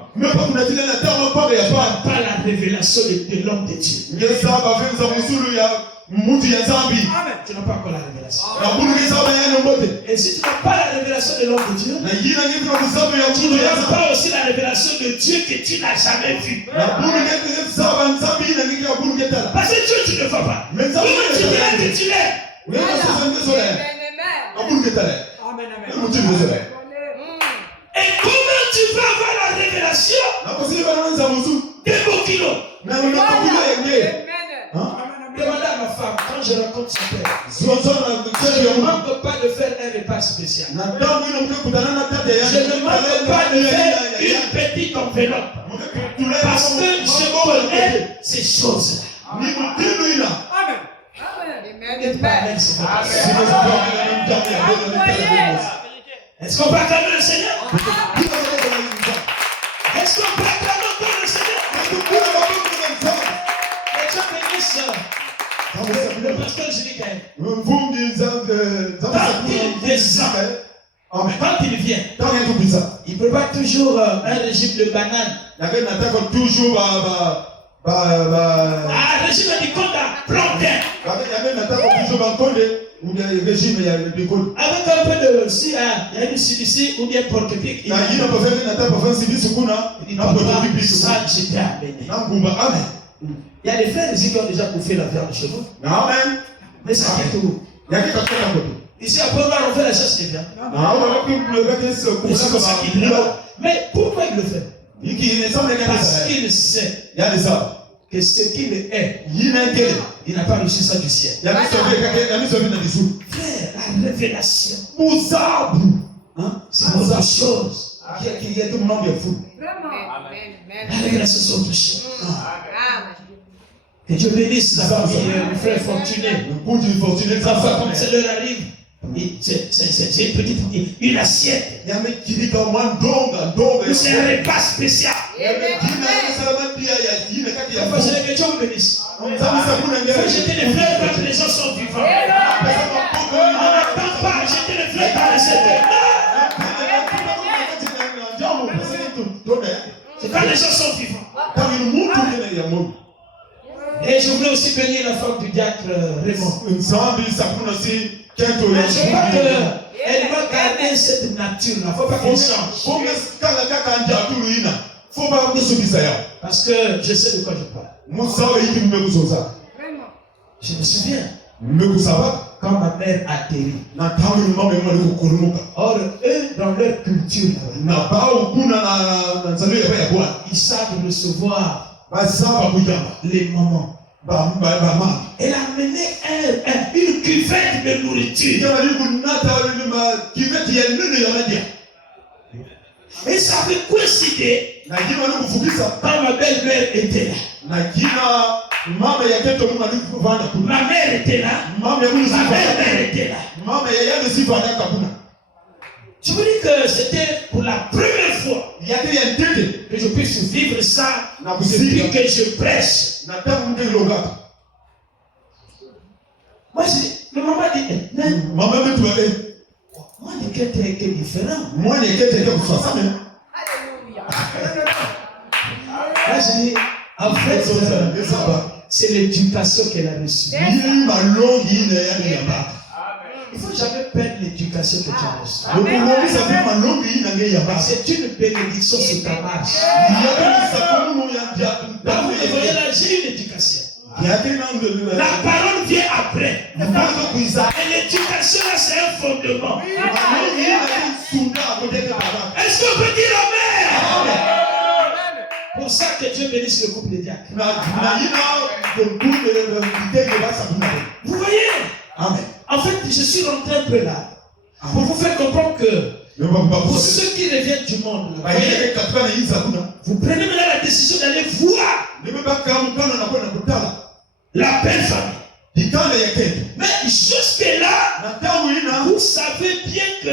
Pas la révélation de l'homme de Dieu. Amen. Tu n'as pas encore la révélation. Et si tu n'as pas la révélation de l'homme de Dieu, tu n'auras pas aussi la révélation de Dieu que tu n'as jamais vu. Parce que Dieu, tu ne vois pas. Comment tu l'es que tu l'es? Et comment tu vas avoir la révélation des beaux kilos? Demandez à ma femme, quand je rencontre son père, je ne manque pas de faire un repas spécial. Je ne manque pas de faire une petite enveloppe. Parce que je connais ces choses-là. Est-ce qu'on peut acclamer le Seigneur? Est-ce qu'on peut acclamer encore le Seigneur? Les gens bénissent le pasteur Julie Gaël. Quand il vient, il prépare toujours un régime de bananes. Un régime de côte à plantain. Avec un peu de si il y a une CBC ou bien porte-pique. Il y a des frères ici qui ont déjà bouffé la viande chez vous. Mais ça fait tout. Ici à Portugal, on fait la chasse des viandes. Mais pourquoi il le fait? Parce qu'il sait que ce qu'il est, il n'a pas reçu ça du ciel. Frère, la révélation, c'est autre chose. La révélation, c'est autre chose. Que Dieu bénisse la famille, le frère fortuné. Parfois, quand ça leur arrive, c'est une petite, une assiette. C'est un repas spécial. Parfois, c'est que Dieu vous bénisse. Il faut jeter les fleurs quand les gens sont vivants. On n'attend pas à jeter les fleurs dans les secteurs. C'est quand les gens sont vivants. Et je voulais aussi bénir la femme du diacre Raymond. Je crois qu'elle va garder cette nature-là. Il ne faut pas qu'elle change. Parce que je sais de quoi je parle. Je me souviens quand ma mère atterrit. Or, eux, dans leur culture, ils savent recevoir les mamans. Elle a amené une cuvette de nourriture. Et ça avait coïncidé quand ma belle-mère était là. Ma mère était là. Ma belle-mère était là. Je vous dis que c'était pour la première fois que je puisse vivre ça depuis que je prêche. Moi, le maman dit, moi, les quêtes étaient différents. Là, je dis, en fait, c'est l'éducation qu'elle a reçue. Il ne faut jamais perdre l'éducation que tu as reçue. C'est une bénédiction sur ta marche. Donc, vous voyez là, j'ai une éducation. La parole vient après. Et l'éducation là, c'est un fondement. Est-ce qu'on peut dire amen? Pour ça que Dieu bénisse le couple de diacres. Vous voyez? Amen. En fait, je suis rentré un peu là pour vous faire comprendre que pour ceux qui reviennent du monde, là, vous prenez maintenant la décision d'aller voir la belle famille. Mais jusque-là, vous savez bien que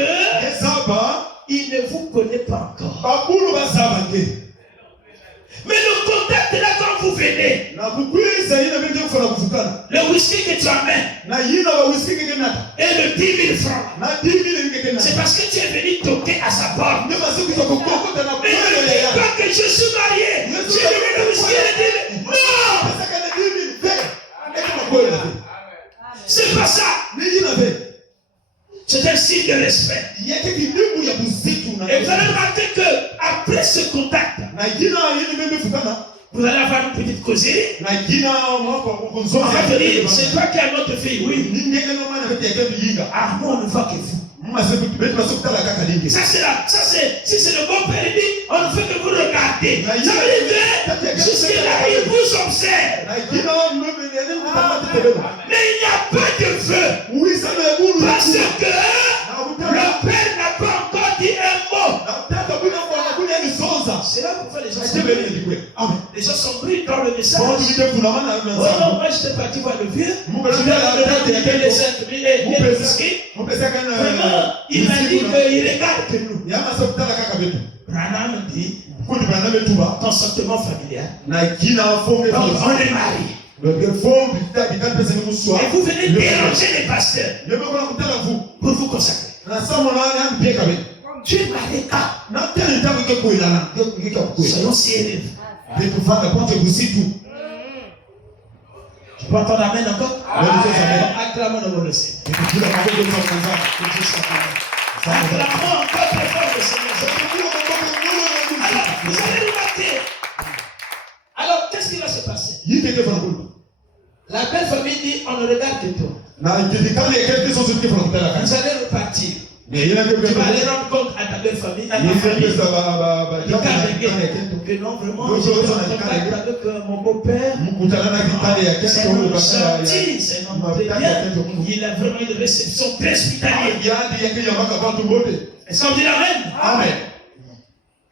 il ne vous connaît pas encore. Mais le contact là, quand vous venez, le whisky que tu amènes et le 10 000 francs, c'est parce que tu es venu toquer à sa porte. Mais ne dis pas que je suis marié, j'ai donné le whisky et le 10 000. Non! C'est pas ça. C'est un signe de respect. Et vous allez remarquer qu'après ce contact, vous allez avoir une petite causerie. On va te dire, c'est toi qui as notre fille, oui. Ah, moi, on ne voit que vous. Ça c'est là, si c'est le bon père, il dit, on ne fait que vous regarder. Ça veut dire que jusque-là, il vous observe. Mais il n'y a pas de feu. Parce que le père n'a pas encore dit un mot. C'est là pourquoi les gens sont pris. Les gens sont pris dans le message. Oh non, moi je t'ai parti voir le vieux. Je vais donner les 5 000 et le whisky. Vraiment, il m'a dit qu'il regarde que nous. Branham dit consentement familial. On est mariés. Et vous venez déranger les pasteurs pour vous consacrer. Tu es marié quand? Soyons sérieux. Tu peux entendre amen encore? Acclamons dans le Seigneur. Acclamons encore très fort le Seigneur. Alors, vous allez remarquer. Alors, qu'est-ce qui va se passer? La belle famille dit, on ne regarde que toi. Vous allez repartir. Tu vas aller rendre compte à ta belle famille, à ta famille. Que non, vraiment, je suis en contact avec mon beau-père. C'est un homme gentil, c'est un homme très bien. Il a vraiment une réception très hospitalière. Est-ce qu'on dit amen? Amen.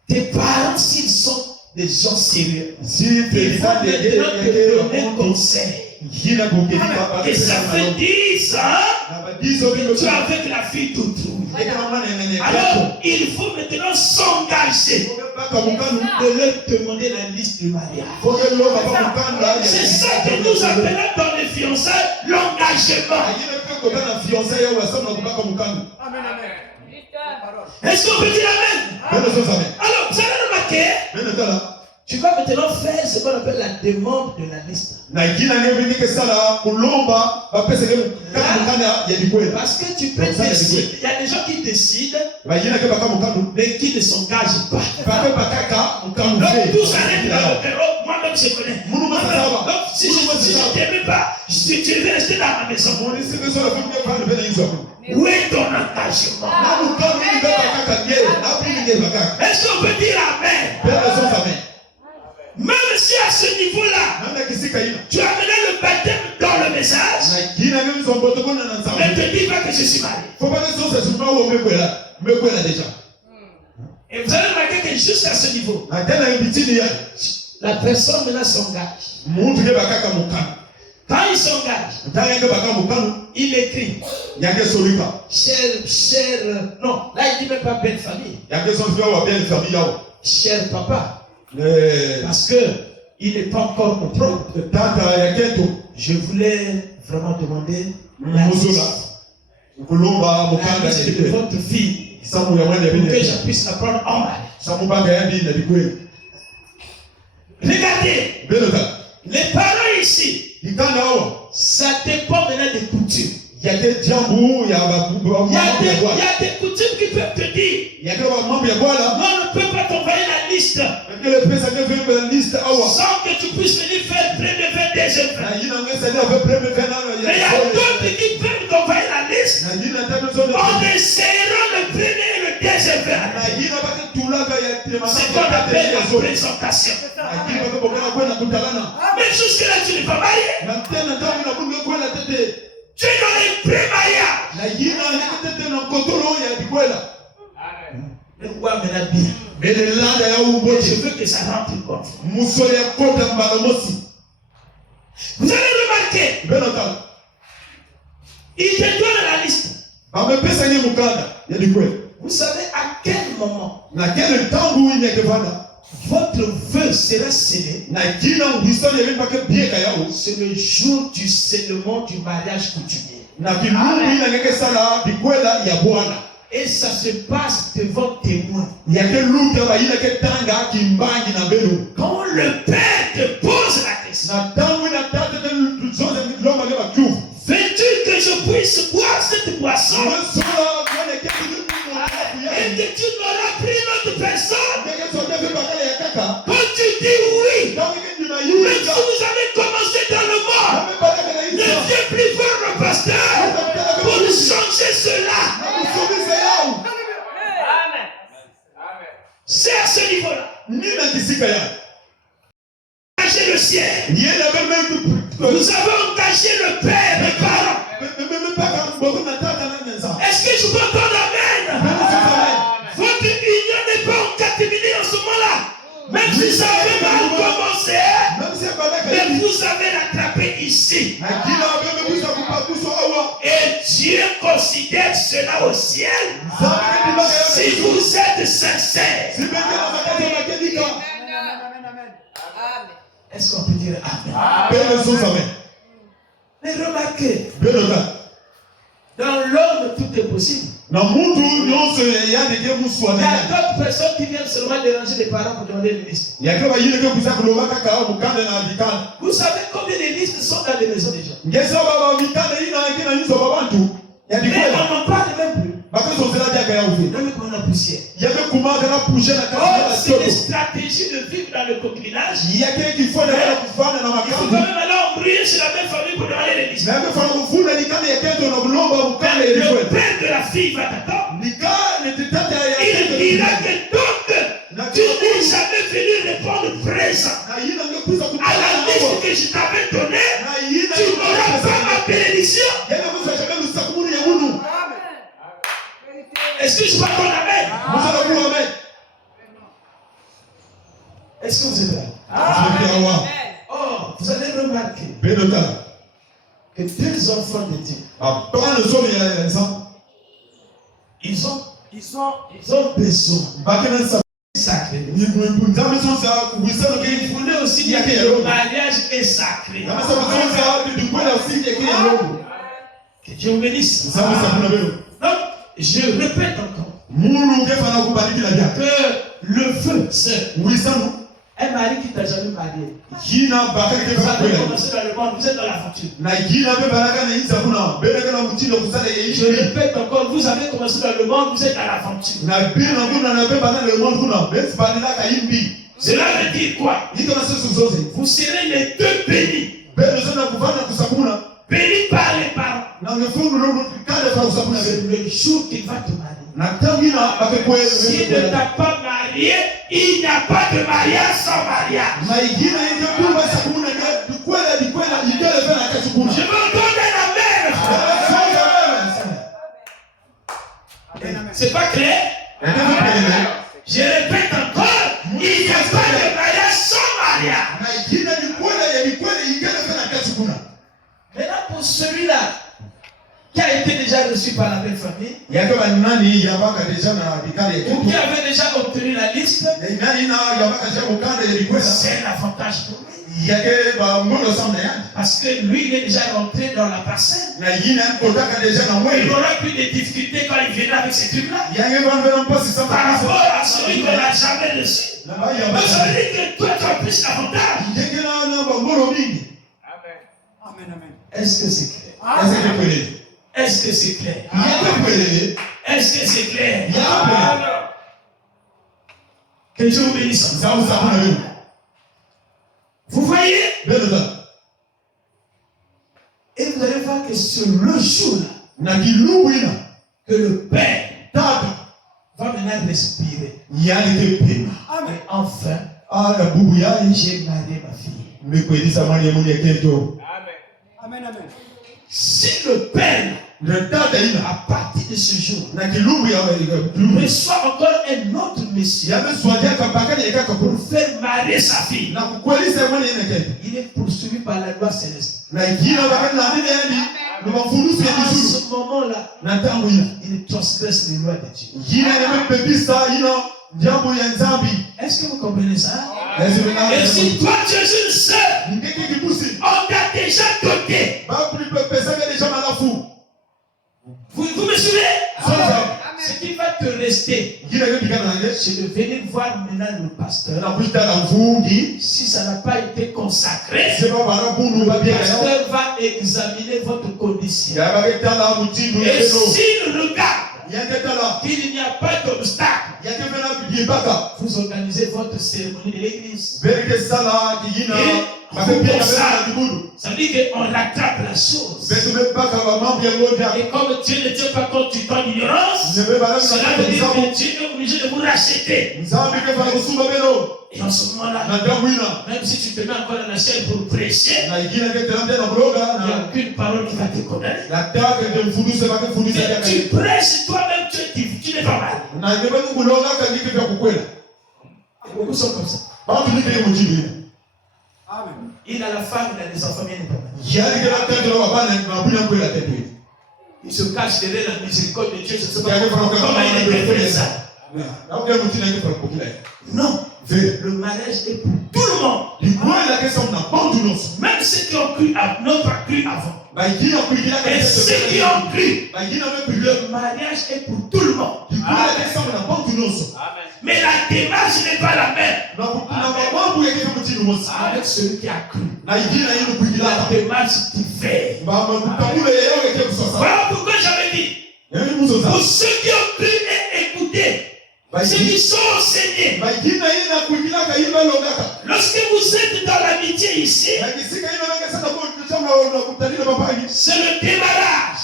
Tes parents, s'ils sont des gens sérieux, ils vont te donner un conseil. Et ça fait 10 ans que tu es avec la fille toutou. Alors, il faut maintenant s'engager de leur demander la liste du mariage. C'est ça que nous appelons dans les fiançailles l'engagement. Est-ce qu'on peut dire amen? Alors, vous allez remarquer, tu vas maintenant faire ce qu'on appelle la demande de la liste. Parce que tu peux décider. Il y a des gens qui décident, mais qui ne s'engagent pas. Donc tous arrêtent dans le bureau. Moi-même je connais. Donc si je ne t'aimais pas, tu veux rester dans ma maison. Où est ton engagement? Est-ce qu'on peut dire amen? Même si à ce niveau-là, tu as mené le baptême dans le message, ne te dis pas que je suis marié. Et vous allez remarquer que jusqu'à ce niveau, la personne maintenant s'engage. Quand il s'engage, il écrit. Cher, non, là il dit même pas belle famille. Cher papa. Parce que il n'est pas encore au propre. Je voulais vraiment demander la liste de votre fille pour que je puisse la prendre en mariage. Regardez, les parents ici, ça dépend maintenant des coutumes. Il y a des coutumes qui peuvent te dire non, on ne peut pas t'envoyer la liste sans que tu puisses venir faire le premier vin, deuxième vin. Mais il y a d'autres qui peuvent t'envoyer la liste en essayant le premier et le deuxième vin. C'est qu'on appelle la présentation. Mais jusque-là, tu n'es pas marié. Tu es dans les pré-mariages. Mais quoi maintenant bien? Je veux que ça rentre compte. Vous allez remarquer, Il te donne la liste. Vous savez à quel moment votre vœu sera scellé? C'est le jour du scellement du mariage coutumier. Et ça se passe devant témoin. Quand le père te pose la question, veux-tu que je puisse boire cette boisson et que tu n'auras pris notre personne? Quand tu dis oui, même si vous avez commencé dans le monde, ne viens plus voir le pasteur pour changer cela. C'est à ce niveau-là. Engagé le ciel. Nous avons engagé le Père, les parents. Est-ce que je peux entendre amen? Votre union n'est pas en catimini en ce moment-là. Même si ça avait mal commencé, mais vous avez rattrapé ici. Et Dieu considère cela au ciel si vous êtes sincères. Est-ce qu'on peut dire amen? Mais remarquez, dans l'homme tout est possible. Il y a d'autres personnes qui viennent seulement déranger les parents pour demander une liste. Vous savez combien de listes sont dans les maisons des gens? Mais on n'en parle même plus. Même comme la poussière. C'est une stratégie de vivre dans le concubinage. Il faut quand même aller embrouiller chez la même famille pour demander les listes. Le père de la fille va t'attendre. Il dira que donc tu n'es jamais venu répondre présent à la liste que je t'avais donnée. Tu n'auras pas ma bénédiction. Est-ce que je parle amen? Est-ce que vous êtes là? Oh, vous allez remarquer que deux enfants de Dieu, ils ont besoin sacré. Ils voulaient aussi dire que le mariage est sacré. Que Dieu vous bénisse. Donc, je répète encore que le feu, c'est un mari qui t'a jamais marié. Vous avez commencé dans le monde, vous êtes dans la fortune. Je répète encore, vous avez commencé dans le monde, vous êtes dans la fortune. Cela veut dire quoi? Vous serez les deux bénis. Bénis par les parents. C'est le jour qu'il va te marier. S'il ne t'a pas marié, il n'y a pas de mariage sans mariage. Je veux entendre un amen. C'est pas clair? Je répète encore, il n'y a pas de mariage sans mariage. Maintenant pour celui-là qui a été déjà reçu par la belle famille, ou qui avait déjà obtenu la liste, c'est un avantage pour lui. Parce que lui, il est déjà rentré dans la parcelle. Il n'aura plus de difficultés quand il viendra avec ces trucs-là. Par rapport à celui qu'on n'a jamais reçu. Donc ça veut dire que toi, tu as plus d'avantage. Est-ce que c'est clair? Est-ce que c'est clair? Est-ce que c'est clair? Que Dieu vous bénisse. Vous voyez? Et vous allez voir que sur le jour-là, que le Père va maintenant respirer. Et enfin, j'ai marié ma fille. Si le Père, à partir de ce jour, reçoit encore un autre monsieur pour faire marier sa fille, il est poursuivi par la loi céleste. À ce moment-là, il transgresse les lois de Dieu. Est-ce que vous comprenez ça? Et si toi tu es une sœur, on t'a déjà doté. Vous me suivez? Ce qui va te rester, c'est de venir voir maintenant le pasteur. Si ça n'a pas été consacré, le pasteur va examiner votre condition. Et s'il regarde qu'il n'y a pas d'obstacle, vous organisez votre cérémonie de l'église. Ça veut dire qu'on rattrape la chose. Et comme Dieu ne tient pas compte du temps d'ignorance, cela veut dire que Dieu est obligé de vous racheter. Et en ce moment-là, même si tu te mets encore dans la chaîne pour prêcher, il n'y a aucune parole qui va te connaître. Tu prêches toi-même, tu n'es pas mal. Beaucoup sont comme ça. Il a la femme, il a des enfants, bien évidemment. Il se cache derrière la miséricorde de Dieu. Je ne sais pas comment il interprète ça. Non. Le mariage est pour tout le monde. Même ceux qui ont cru n'ont pas cru avant. Et ceux qui ont cru, le mariage est pour tout le monde. Mais la démarche n'est pas la même. Avec celui qui a cru, la démarche diffère. Voilà pourquoi j'avais dit, pour ceux qui ont cru et écouté, ceux qui sont enseignés, lorsque vous êtes dans l'amitié ici, c'est le démarrage,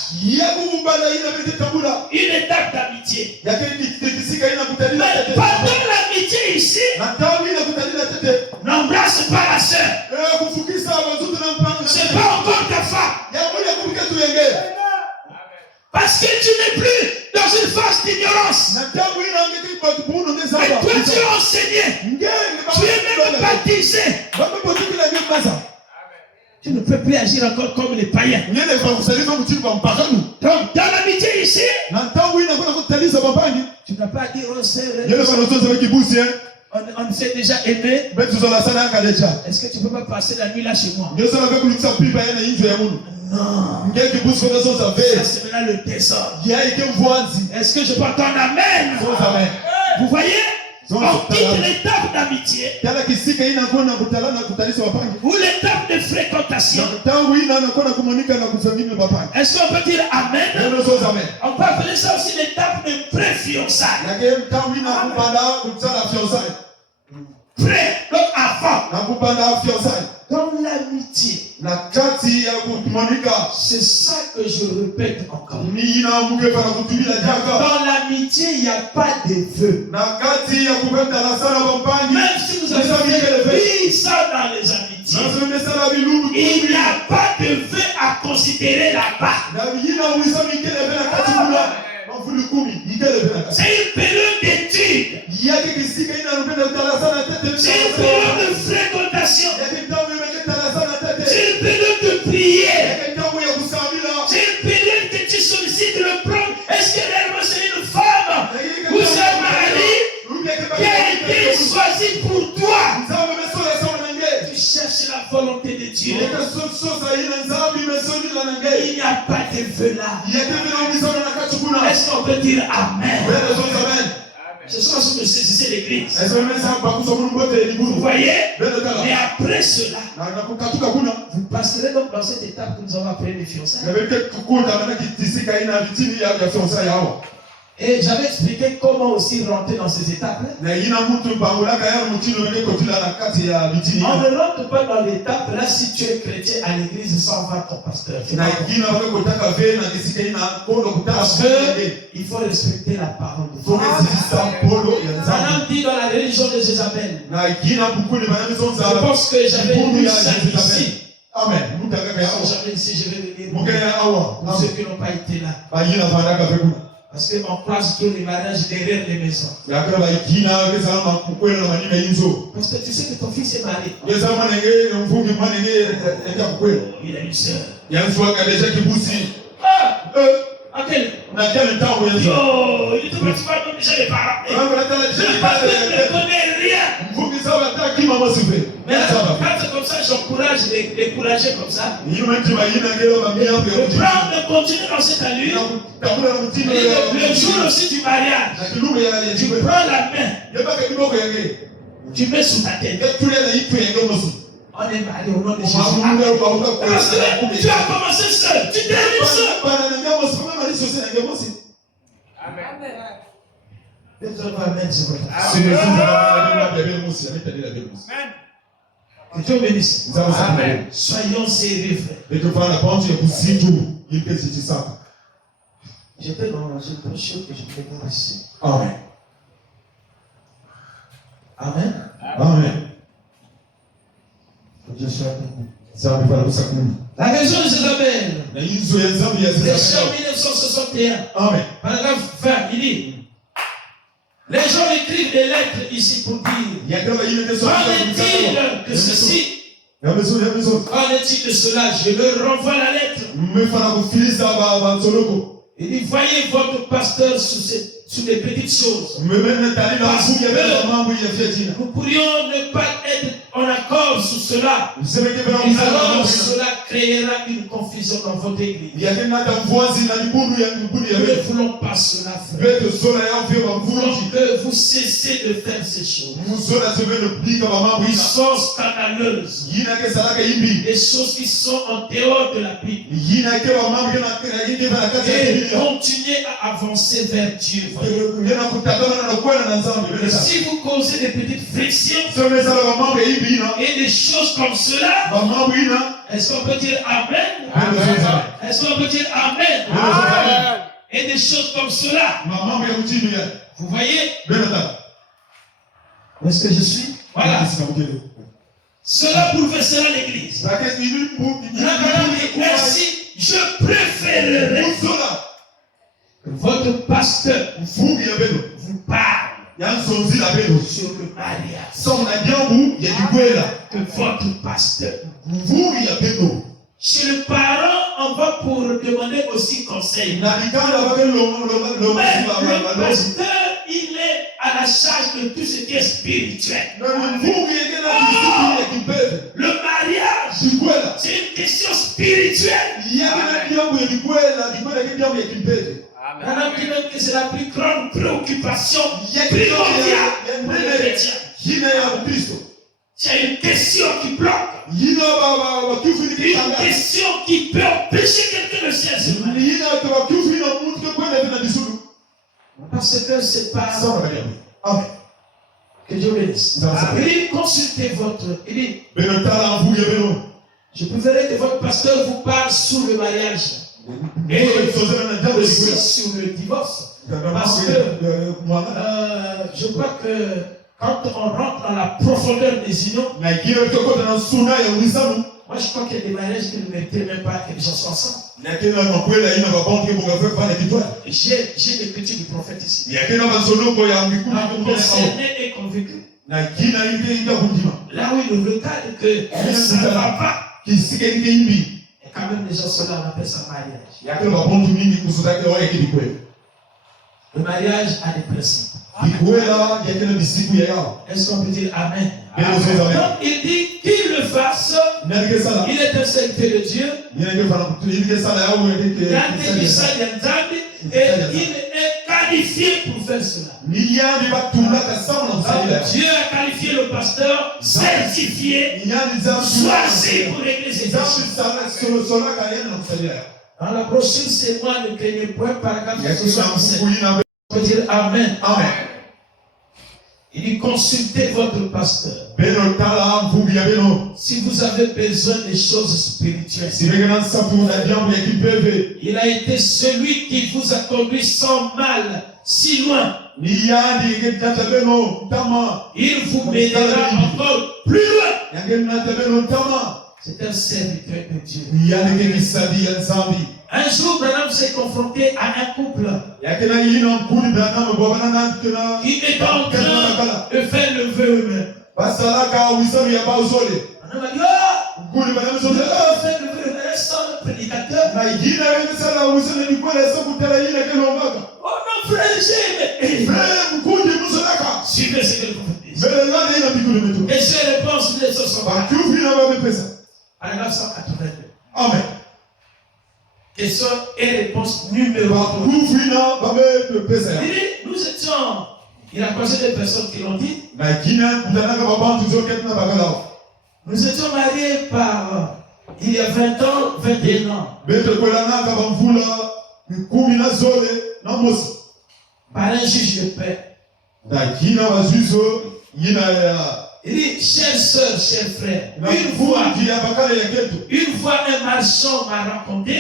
une étape d'amitié. Mais pendant l'amitié ici, n'embrasse pas la sœur. C'est pas encore ta femme. Parce que tu n'es plus dans une phase d'ignorance. Mais toi tu es enseigné. Tu es même baptisé. Tu ne peux plus agir encore comme les païens. Donc dans l'amitié ici, tu n'as pas dit oh sœur, on s'est déjà aimé. Est-ce que tu ne peux pas passer la nuit là chez moi? Non. Ça c'est maintenant le désordre. Est-ce que je peux entendre amen? Vous voyez? On quitte l'étape d'amitié ou l'étape de fréquentation. Est-ce qu'on peut dire amen? On peut appeler ça aussi l'étape de pré-fiançailles. Prêt, donc avant. Dans l'amitié, c'est ça que je répète encore. Dans l'amitié, il n'y a pas de vœux. Même si vous avez fait ça dans les amitiés, il n'y a pas de vœux à considérer là-bas. C'est une période d'étude. C'est une période de fréquentation. C'est une période de prière. C'est une période que tu sollicites le prendre. Est-ce que réellement c'est une femme ou c'est un mari qui a été choisi pour toi? Tu cherches la volonté de Dieu. Il n'y a pas de vœux là. Est-ce qu'on peut dire amen? Ce sont ceux que c'est l'église. Vous voyez? Mais après cela, vous passerez donc dans cette étape que nous avons appelée les fiançailles. Et j'avais expliqué comment aussi rentrer dans ces étapes-là. On ne rentre pas dans l'étape là si tu es chrétien à l'église sans voir ton pasteur. Parce qu'il faut respecter la parole de Dieu. Madame dit dans la religion de Jézabel. Je pense que j'avais lu ça ici. Amen. Jamais ici, je vais le lire. Pour ceux qui n'ont pas été là. Parce qu'on croise tous les mariages derrière les maisons. Parce que tu sais que ton fils est marié. Il a une sœur. À quel temps il dit, oh, il ne te passe pas comme déjà les parents. Le pasteur ne connaît rien. Mais quand c'est comme ça, j'encourage les décourager comme ça. De prendre, de continuer dans cette allure. Le jour aussi du mariage, tu prends la main, tu mets sous ta tête. On est marié au nom de Jésus. Parce que tu as commencé seul, tu termines seul. Amen. Que Dieu bénisse. Amen. Soyons sérieux, frère. J'étais dans une brochure que je prépare ici. Amen. Amen. Amen. Dieu soit béni. La raison de Jézabel. Verset 1961. Amen. Paragraphe 20, il dit. Les gens écrivent des lettres ici pour dire. Qu'en est-il de ceci? Qu'en est-il de cela? Je leur renvoie la lettre. Il dit, voyez votre pasteur sous des petites choses. Nous pourrions ne pas être en accord sur cela. Et alors cela créera une confusion dans votre église. Nous ne voulons pas cela, frère. Nous voulons que vous cessez de faire ces choses. Ils sont scandaleuses. Des choses qui sont en dehors de la Bible. Et continuez à avancer vers Dieu. Et si vous causez des petites frictions et des choses comme cela, est-ce qu'on peut dire Amen? Est-ce qu'on peut dire Amen? Et des choses comme cela. Vous voyez? Où est-ce que je suis? Voilà. Cela bouleversera l'église. Merci. Je préférerais que votre pasteur vous parle sur le mariage. Que votre pasteur. Chez le parent, on va pour demander aussi conseil. Mais le pasteur, il est à la charge de tout ce qui est spirituel. Le mariage, c'est une question spirituelle. Madame dit même que c'est la plus grande préoccupation primordiale pour les chrétiens. C'est une question qui bloque. Une question qui peut empêcher quelqu'un de se marier. Parce que c'est pas. Que Dieu bénisse. Il dit, consultez votre. Il dit, je préférerais que votre pasteur vous parle sur le mariage. Et aussi sur le divorce. Parce que je crois que quand on rentre dans la profondeur des unions, moi je crois qu'il y a des mariages qui ne méritaient même pas que les gens soient ensemble. J'ai l'écriture du prophète ici. Concerné et convaincu. Là où il ouvre le cadre que ça ne va pas. Et quand même les gens sont là, on appelle ça mariage. Le mariage a des principes. Est-ce qu'on peut dire Amen? Donc il dit qu'il le fasse. Il est un serviteur de Dieu. Et il est qualifié pour faire cela. Dieu a qualifié le pasteur, certifié, choisi pour l'église. Dans la brochure, c'est moi le premier point, paragraphe 67. On peut dire Amen. Amen. Il dit consultez votre pasteur. Si vous avez besoin des choses spirituelles, il a été celui qui vous a conduit sans mal si loin. Il vous mènera encore plus loin. C'est un serviteur de Dieu. Un jour, Branham s'est confronté à un couple qui était en train de faire le vœu eux-mêmes. Branham a dit, faire le vœu eux-mêmes sans le prédicateur. Oh non, frère, suivez ce que le prophète dit. Et ces réponses, les sont paragraphe 182. Amen. Question et réponse numéro 1. Il a causé des personnes qui l'ont dit. Nous étions mariés par il y a 20 ans, 21 ans. Par un juge de paix. Il dit, chère soeur, cher frère, une fois un marchand m'a raconté,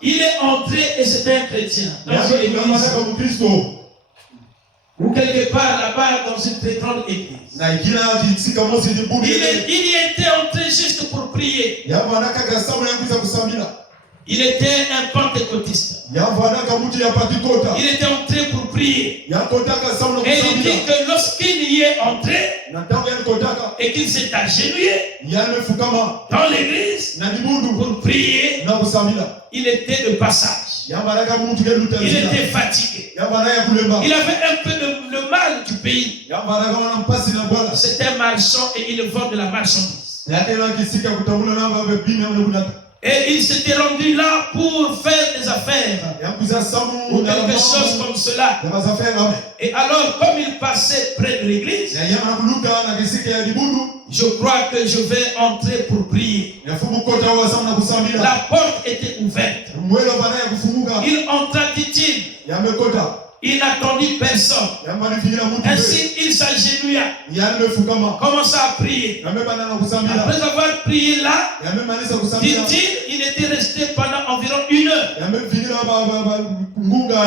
il est entré et c'était un chrétien dans une église ou quelque part là-bas dans une très grande église. Il y était entré juste pour prier. Il était un pentecôtiste. Il était entré pour prier. Et il dit que lorsqu'il y est entré et qu'il s'est agenouillé dans l'église pour prier, il était de passage. Il était fatigué. Il avait un peu le mal du pays. C'était un marchand et il vend de la marchandise. Et il s'était rendu là pour faire des affaires ou quelque chose comme cela. Et alors, comme il passait près de l'église, je crois que je vais entrer pour prier. La porte était ouverte. Il entra, dit-il. Il n'attendit personne. Ainsi, il s'agenouilla. Commença à prier. Après avoir prié là, dit-il, il était resté pendant environ 1 heure.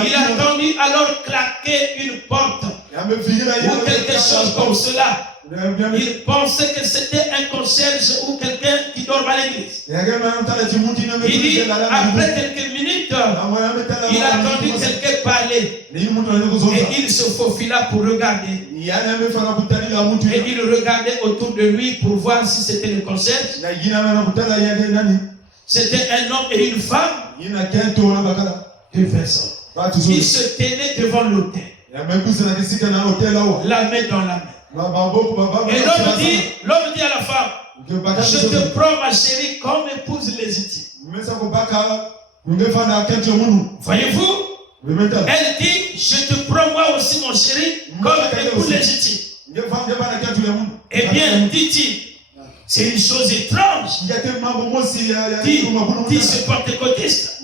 Il attendit alors claquer une porte ou quelque chose comme cela. Il pensait que c'était un concierge ou quelqu'un qui dort à l'église. Il dit, après quelques minutes, il a entendu quelqu'un parler. Et il se faufila pour regarder. Et il regardait autour de lui pour voir si c'était le concierge. C'était un homme et une femme. 2 personnes. Ils se tenaient devant l'autel. La main dans la main. Et l'homme dit à la femme, je te prends ma chérie comme épouse légitime. Voyez-vous? Elle dit, je te prends moi aussi mon chéri comme épouse légitime. Eh bien, dit-il, c'est une chose étrange. Dit ce pentecôtiste.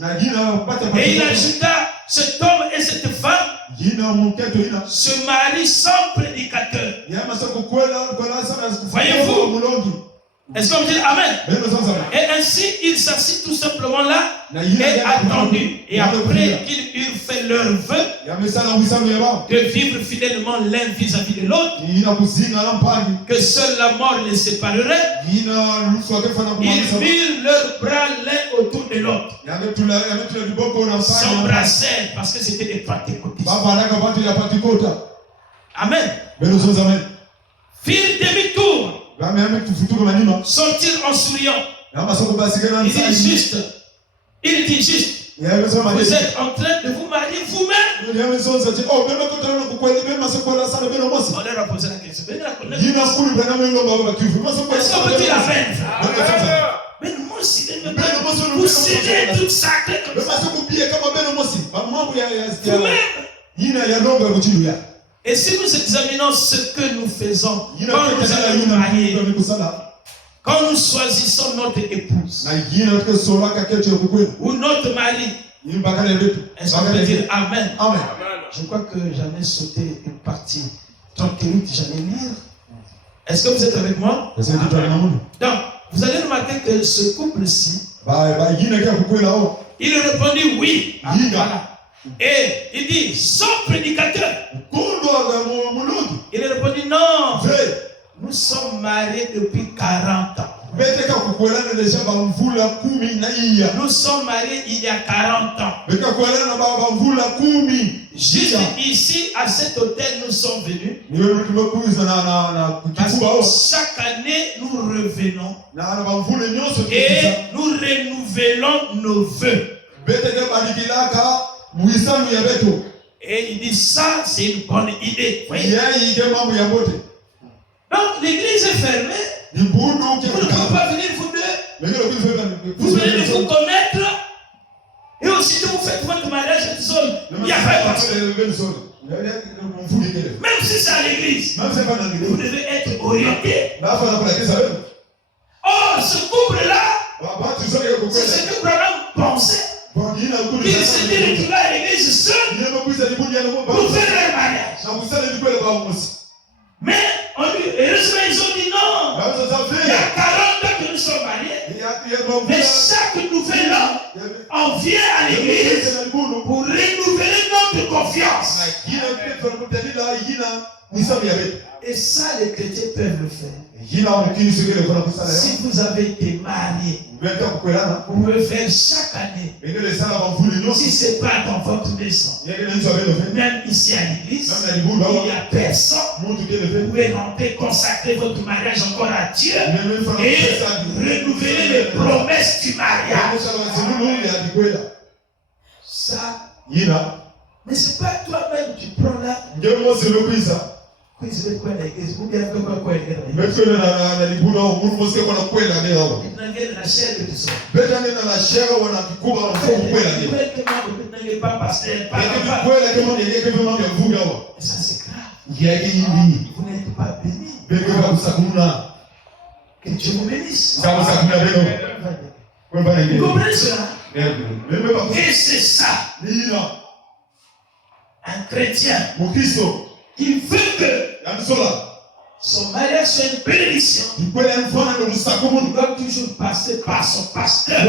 Et il ajouta, cet homme et cette femme se marient sans prédicateur. Voyez-vous? Est-ce qu'on dit Amen? Et ainsi, ils s'assit tout simplement là et attendu. Et après qu'ils eurent fait leur vœu de vivre fidèlement l'un vis-à-vis de l'autre, que seule la mort les séparerait, ils mirent leurs bras l'un autour de l'autre, s'embrassèrent parce que c'était des pentecôtistes. Amen. Firent demi-tour, sortir en souriant. Il dit juste, vous êtes en train de vous marier vous-même. On leur a posé la question. Est-ce qu'on peut dire Amen? Mais moi aussi, vous serez tout sacré comme ça. Vous-même. Et si nous examinons ce que nous faisons quand nous allons nous marier, quand nous choisissons notre épouse ou notre mari, est-ce qu'on peut dire Amen? Amen. Je crois que j'en ai sauté une partie. 38, j'en ai lire. Est-ce que vous êtes avec moi? Donc, vous allez remarquer que ce couple-ci, il répondit oui. Voilà. Et il dit, sans prédicateur. Il répondit non. Nous sommes mariés depuis 40 ans. Nous sommes mariés il y a 40 ans. Juste ici, à cet hôtel, nous sommes venus. Parce que chaque année, nous revenons. Et nous renouvelons nos vœux. Et il dit ça, c'est une bonne idée. Voyez? Donc l'église est fermée. Vous ne pouvez pas venir vous deux. Vous venez vous connaître. Et aussitôt vous faites votre mariage à zone. Il n'y a pas de pasteur. Même si c'est à l'église, vous devez être orienté. Oh, ce couple-là, c'est ce que Branham pensait. Il s'était retrouvé à l'église seul pour faire leur mariage. Mais heureusement, ils ont dit non. Il y a 40 ans que nous sommes mariés. Mais chaque nouvel an, on vient à l'église pour renouveler notre confiance. Et ça, les chrétiens peuvent le faire. Si vous avez été marié, vous pouvez faire chaque année. Si ce n'est pas dans votre maison, même ici à l'église, il n'y a personne. Vous pouvez rentrer, consacrer votre mariage encore à Dieu et renouveler les promesses du mariage. Ça, mais ce n'est pas toi-même, tu prends là. Ça c'est grave. Vous n'êtes pas bénis. Que Dieu vous bénisse. Vous comprenez cela? Et c'est ça. Un chrétien, il veut que son mariage soit une bénédiction. Il doit toujours passer par son pasteur à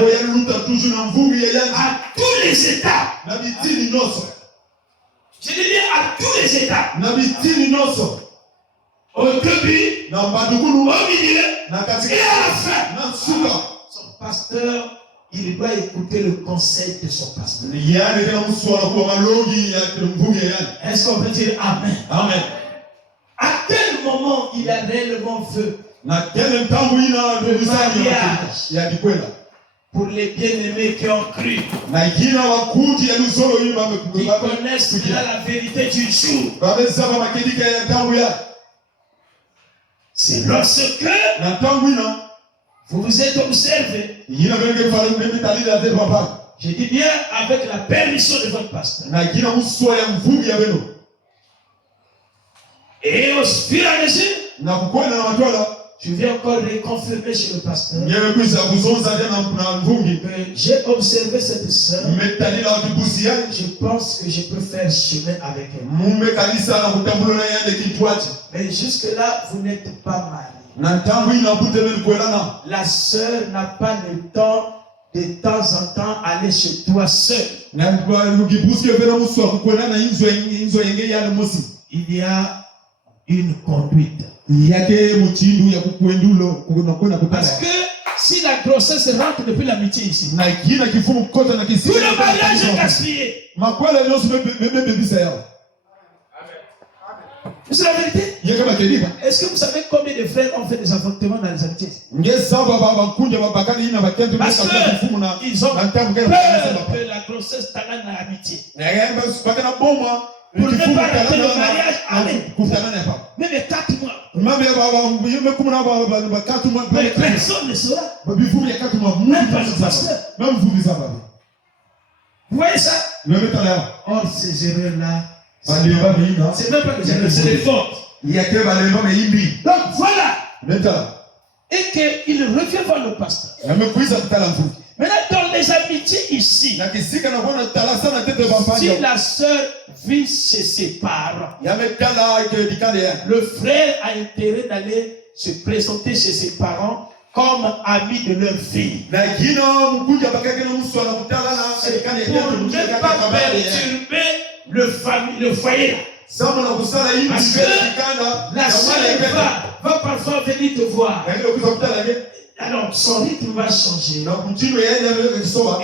tous les états. Je dis bien à tous les états. Au début, au milieu et à la fin. Son pasteur, il doit écouter le conseil de son pasteur. Est-ce qu'on peut dire Amen? Amen. À quel moment il a réellement fait pour les bien-aimés qui ont cru? Ils connaissent la vérité du jour. C'est lorsque vous vous êtes observé. Je dis bien avec la permission de votre pasteur. Et au fur et à mesure, je viens encore reconfirmer chez le pasteur que j'ai observé cette sœur. Je pense que je peux faire chemin avec elle. Mais jusque-là, vous n'êtes pas mariés. La sœur n'a pas le temps de temps en temps aller chez toi seul. Il y a une conduite. Parce que si la grossesse rentre depuis l'amitié ici, tout le mariage est gaspillé. C'est la vérité. Est-ce que vous savez combien de frères ont fait des avortements dans les amitiés? Parce qu'ils ont peur que la grossesse t'amène à l'amitié. Pour ne pas rater le mariage, allez. Même 4 mois. Mais personne ne saura. Même pas le pasteur. Vous voyez ça? Or, ces erreurs-là, c'est même pas des erreurs, c'est des fautes. Donc voilà. Et qu'il revient voir le pasteur. Maintenant, dans les amitiés ici, si la sœur vit chez ses parents, le frère a intérêt d'aller se présenter chez ses parents comme ami de leur fille. Pour ne pas perturber le foyer. Parce que la sœur va parfois venir te voir. Alors, son rythme va changer.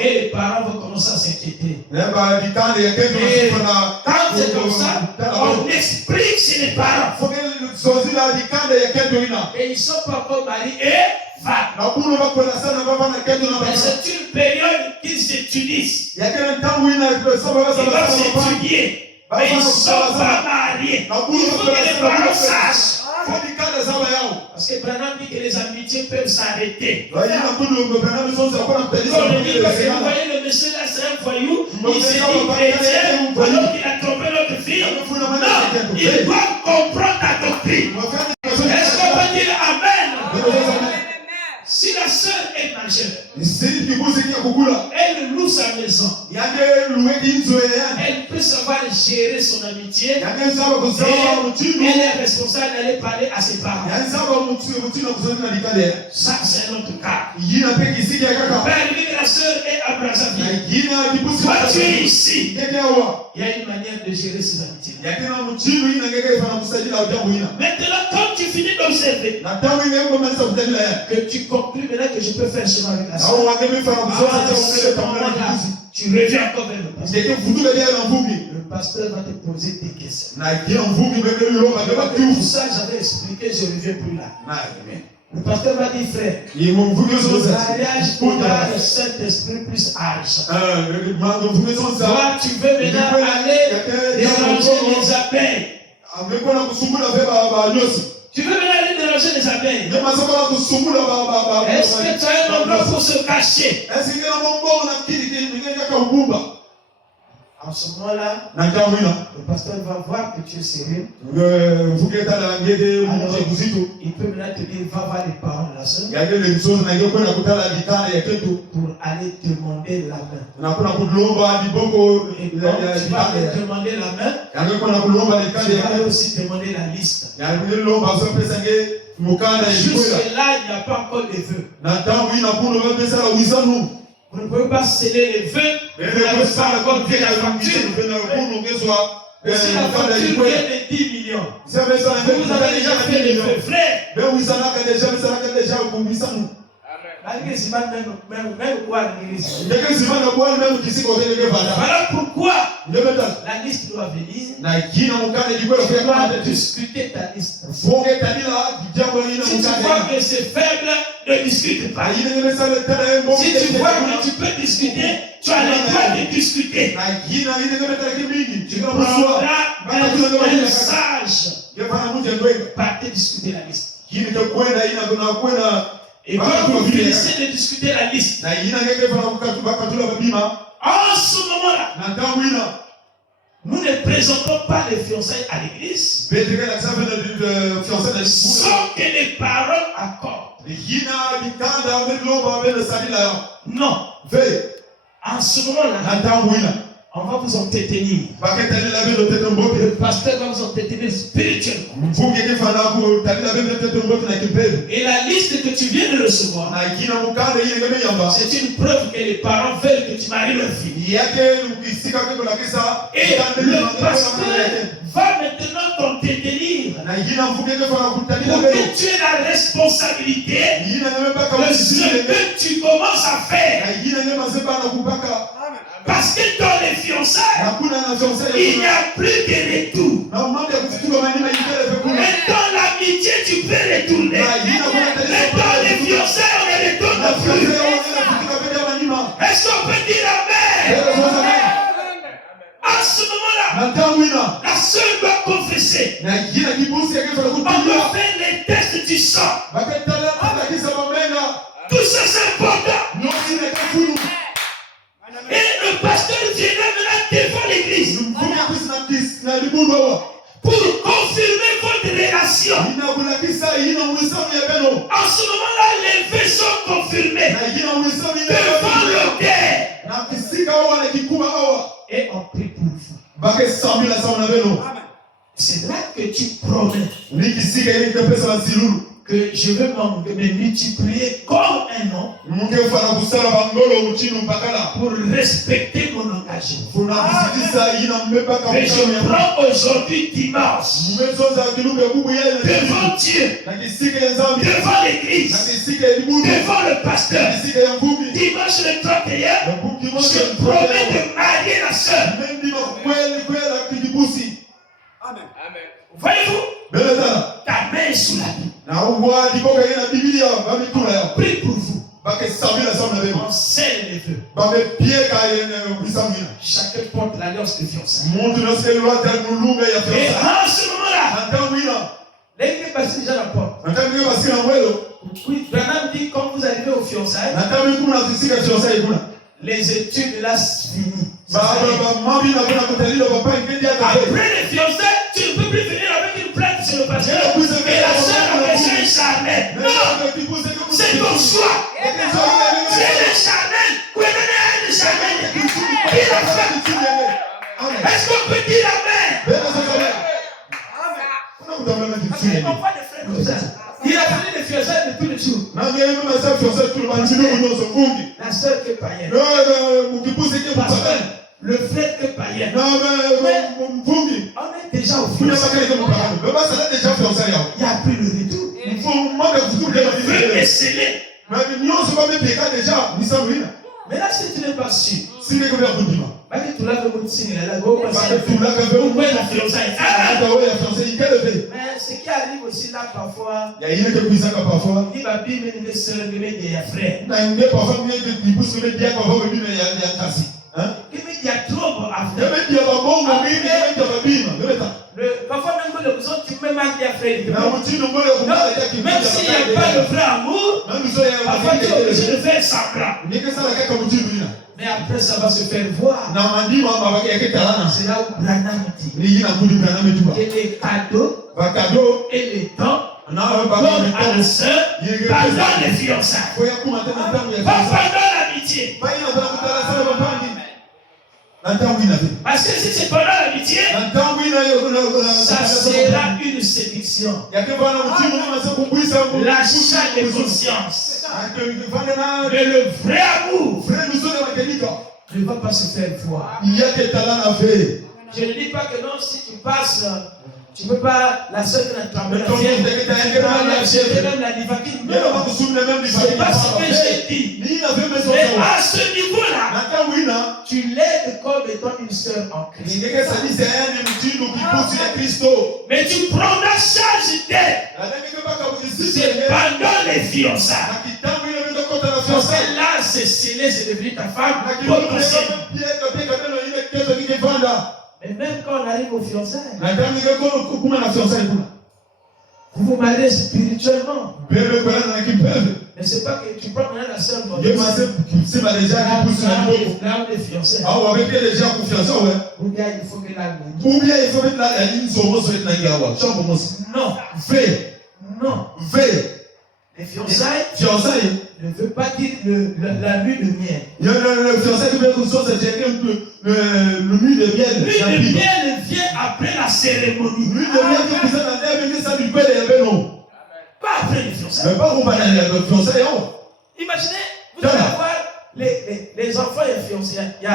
Et les parents vont commencer à s'inquiéter. Et quand c'est comme ça, on explique chez les parents. Et ils ne sont pas encore mariés et femmes. Mais c'est une période qu'ils étudient. Ils vont s'étudier. Mais ils ne sont pas mariés. Il faut que les parents sachent. Parce que Branham dit que les amitiés peuvent s'arrêter. Quand on dit parce que vous voyez le monsieur là, c'est un voyou, il s'est dit chrétien, alors qu'il a trompé notre fille. Non, il doit comprendre ta doctrine. Est-ce qu'on peut dire Amen? Si la sœur est majeure, elle loue sa maison, elle peut savoir gérer son amitié, et elle est responsable d'aller parler à ses parents. Ça, c'est un autre cas. Père, lui, la sœur est à Brazzaville. Toi, tu es ici. Il y a une manière de gérer ses amitiés. Maintenant, quand tu finis d'observer, que tu conclus maintenant que je peux faire chemin avec la sœur, tu reviens encore vers le pasteur. Le pasteur va te poser des questions. Pour ça, j'avais expliqué, je ne reviens plus là. Le pasteur m'a dit, frère, le mariage voudra le Saint-Esprit plus argent. Toi, tu veux maintenant aller déranger les abeilles. Tu veux venir aller déranger les abeilles. Est-ce que tu as un endroit pour se cacher? En ce moment-là, le pasteur va voir que tu es sérieux. Alors, il peut maintenant te dire, va voir les parents de la sœur pour aller demander la main. Et quand tu vas aller demander la main, tu vas aller aussi demander la liste. Jusque là, il n'y a pas encore de vœux. Vous ne pouvez pas sceller les vœux. Vous n'avez pas encore vu la facture. Et si la facture vient de 10 millions, vous avez déjà fait les vœux, frère. Voilà pourquoi la liste doit venir. Tu dois discuter ta liste. Si tu vois que c'est faible, ne discute pas. Si tu vois que tu peux discuter, tu as le droit de discuter. Tu prendras un sage. Partez discuter la liste. Et quand vous finissez de discuter la liste, en ce moment-là, nous ne présentons pas les fiançailles à l'église sans que les parents accordent. Non. En ce moment-là, on va vous entretenir. Le pasteur va vous entretenir spirituellement. Et la liste que tu viens de recevoir, c'est une preuve que les parents veulent que tu maries leur fille. Et le pasteur va maintenant t'entretenir pour que tu aies la responsabilité de ce que tu commences à faire. Parce que dans les fiançailles, il n'y a plus de retour. Mais dans l'amitié, tu peux retourner. Mais dans les fiançailles, on ne retourne plus. Est-ce qu'on peut dire Amen? À ce moment-là, la sœur doit confesser. On doit faire les tests du sang. Tout ça, c'est important. Et le pasteur viendra maintenant devant l'église pour confirmer votre relation. En ce moment-là, les vœux sont confirmés devant l'autel. Et on prie pour vous. C'est là que tu promets que je veux me multiplier comme un homme pour respecter mon engagement. Mais je prends aujourd'hui dimanche devant Dieu, devant l'église, devant le pasteur. Dimanche le 31, je promets de marier la sœur. Amen. Voyez-vous? Ta main est sous la Bible. Prie pour vous. On scelle les feux. Chacun porte l'alliance de fiançailles. Et en ce moment-là, l'église passe déjà la porte. Oui, Branham dit quand vous arrivez aux fiançailles, les études là finissent. Après les fiançailles, tu ne peux plus venir avec une plainte sur le pasteur. Et la sœur a besoin de charnel. Non, c'est ton choix. C'est le charnel. Est-ce qu'on peut dire amen? On voit des frères comme ça. Il a fallu les fiançailles de tous les jours. La sœur qui est païenne. Le frère qui est païen. On est déjà au fiançailles. Il n'y a plus le retour. Le feu est scellé. Mais là, si tu n'es pas sûr, mais ce qui arrive aussi là parfois, il y a trop parfois même que le besoin, tu me manques des frères. Même s'il n'y a pas de vrai amour, parfois tu es obligé de faire semblant. Mais après ça va se faire voir. C'est là où Branham dit que les cadeaux et les dons donnent à la sœur pendant les fiançailles. Pas pendant l'amitié. Parce que si c'est pendant l'amitié, ça sera une séduction. L'achat de conscience. Mais le vrai amour ne va pas se faire voir. Je ne dis pas que non, si tu passes, tu ne peux pas, la sœur de la tremble, même la divakine. Non, c'est pas ce que j'ai dit. Mais à ce niveau-là, tu l'aides comme étant une sœur en Christ. Mais tu prends la charge d'elle. C'est pendant les fiançailles. Là, c'est scellé, c'est devenu ta femme. Mais même quand on arrive aux fiançailles, vous vous mariez spirituellement. Mais c'est pas que tu prends maintenant la sœur. Là, on est fiancés. Ou bien il faut que la non. Non. Les fiançailles ne veut pas dire la lune de miel. Le lune de miel vient après la cérémonie. Pas après les fiançailles. Imaginez, vous allez avoir les enfants et les fiançailles. Il y a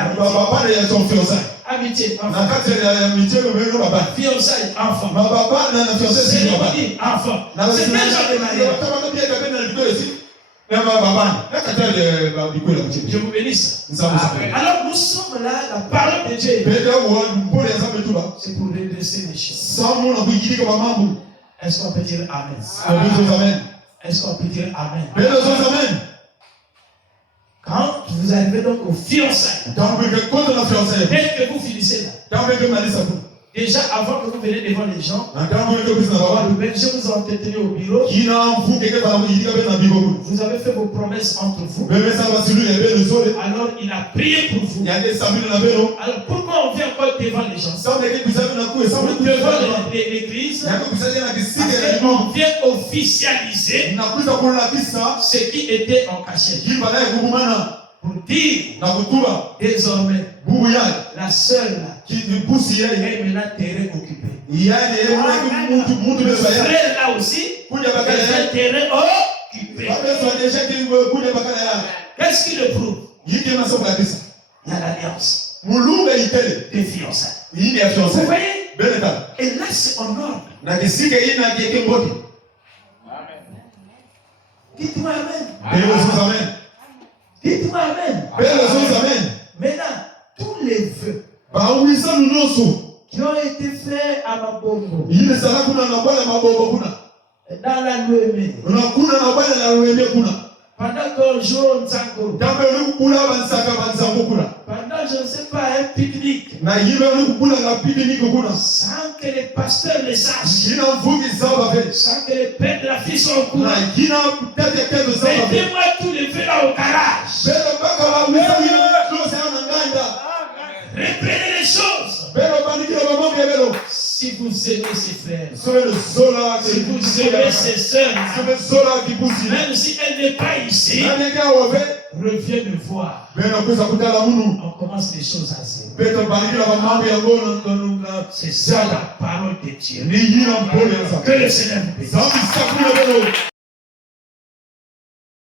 amitié, enfant. Fiançailles, enfant. Cérémonie, enfant. C'est quel genre de mariage? Je vous bénisse. Alors nous sommes là, la parole de Dieu. C'est pour redresser les choses. Est-ce qu'on peut dire Amen? Est-ce qu'on peut dire Amen? Quand vous arrivez donc aux fiançailles, dès que vous finissez là, déjà avant que vous veniez devant les gens, le berger vous a entretenu au bureau. Vous avez fait vos promesses entre vous. Alors il a prié pour vous. Alors pourquoi on vient encore devant les gens? Devant l'église, parce qu'on vient officialiser ce qui était en cachette. Pour dire désormais la seule là est maintenant terrain occupé. Le frère là aussi intérêts occupés. Qu'est-ce qui le prouve? Il y a l'alliance des fiançailles. Vous voyez? Et là, c'est en ordre. Dites-moi amen. Dites-moi amen. Maintenant, tous les vœux qui ont été faits à Mabongo, dans la nuée, pendant qu'on joue au Nzango, pendant je ne sais pas un pique-nique, sans que les pasteurs le sachent, sans que les pères de la fille soient au courant, mettez-moi tous les vœux là au garage. Reprenez les choses. Si vous aimez ses frères, si vous aimez ses sœurs, même si elle n'est pas ici, reviens me voir. On commence les choses à zéro. C'est ça la parole de Dieu. Que le Seigneur vous bénisse.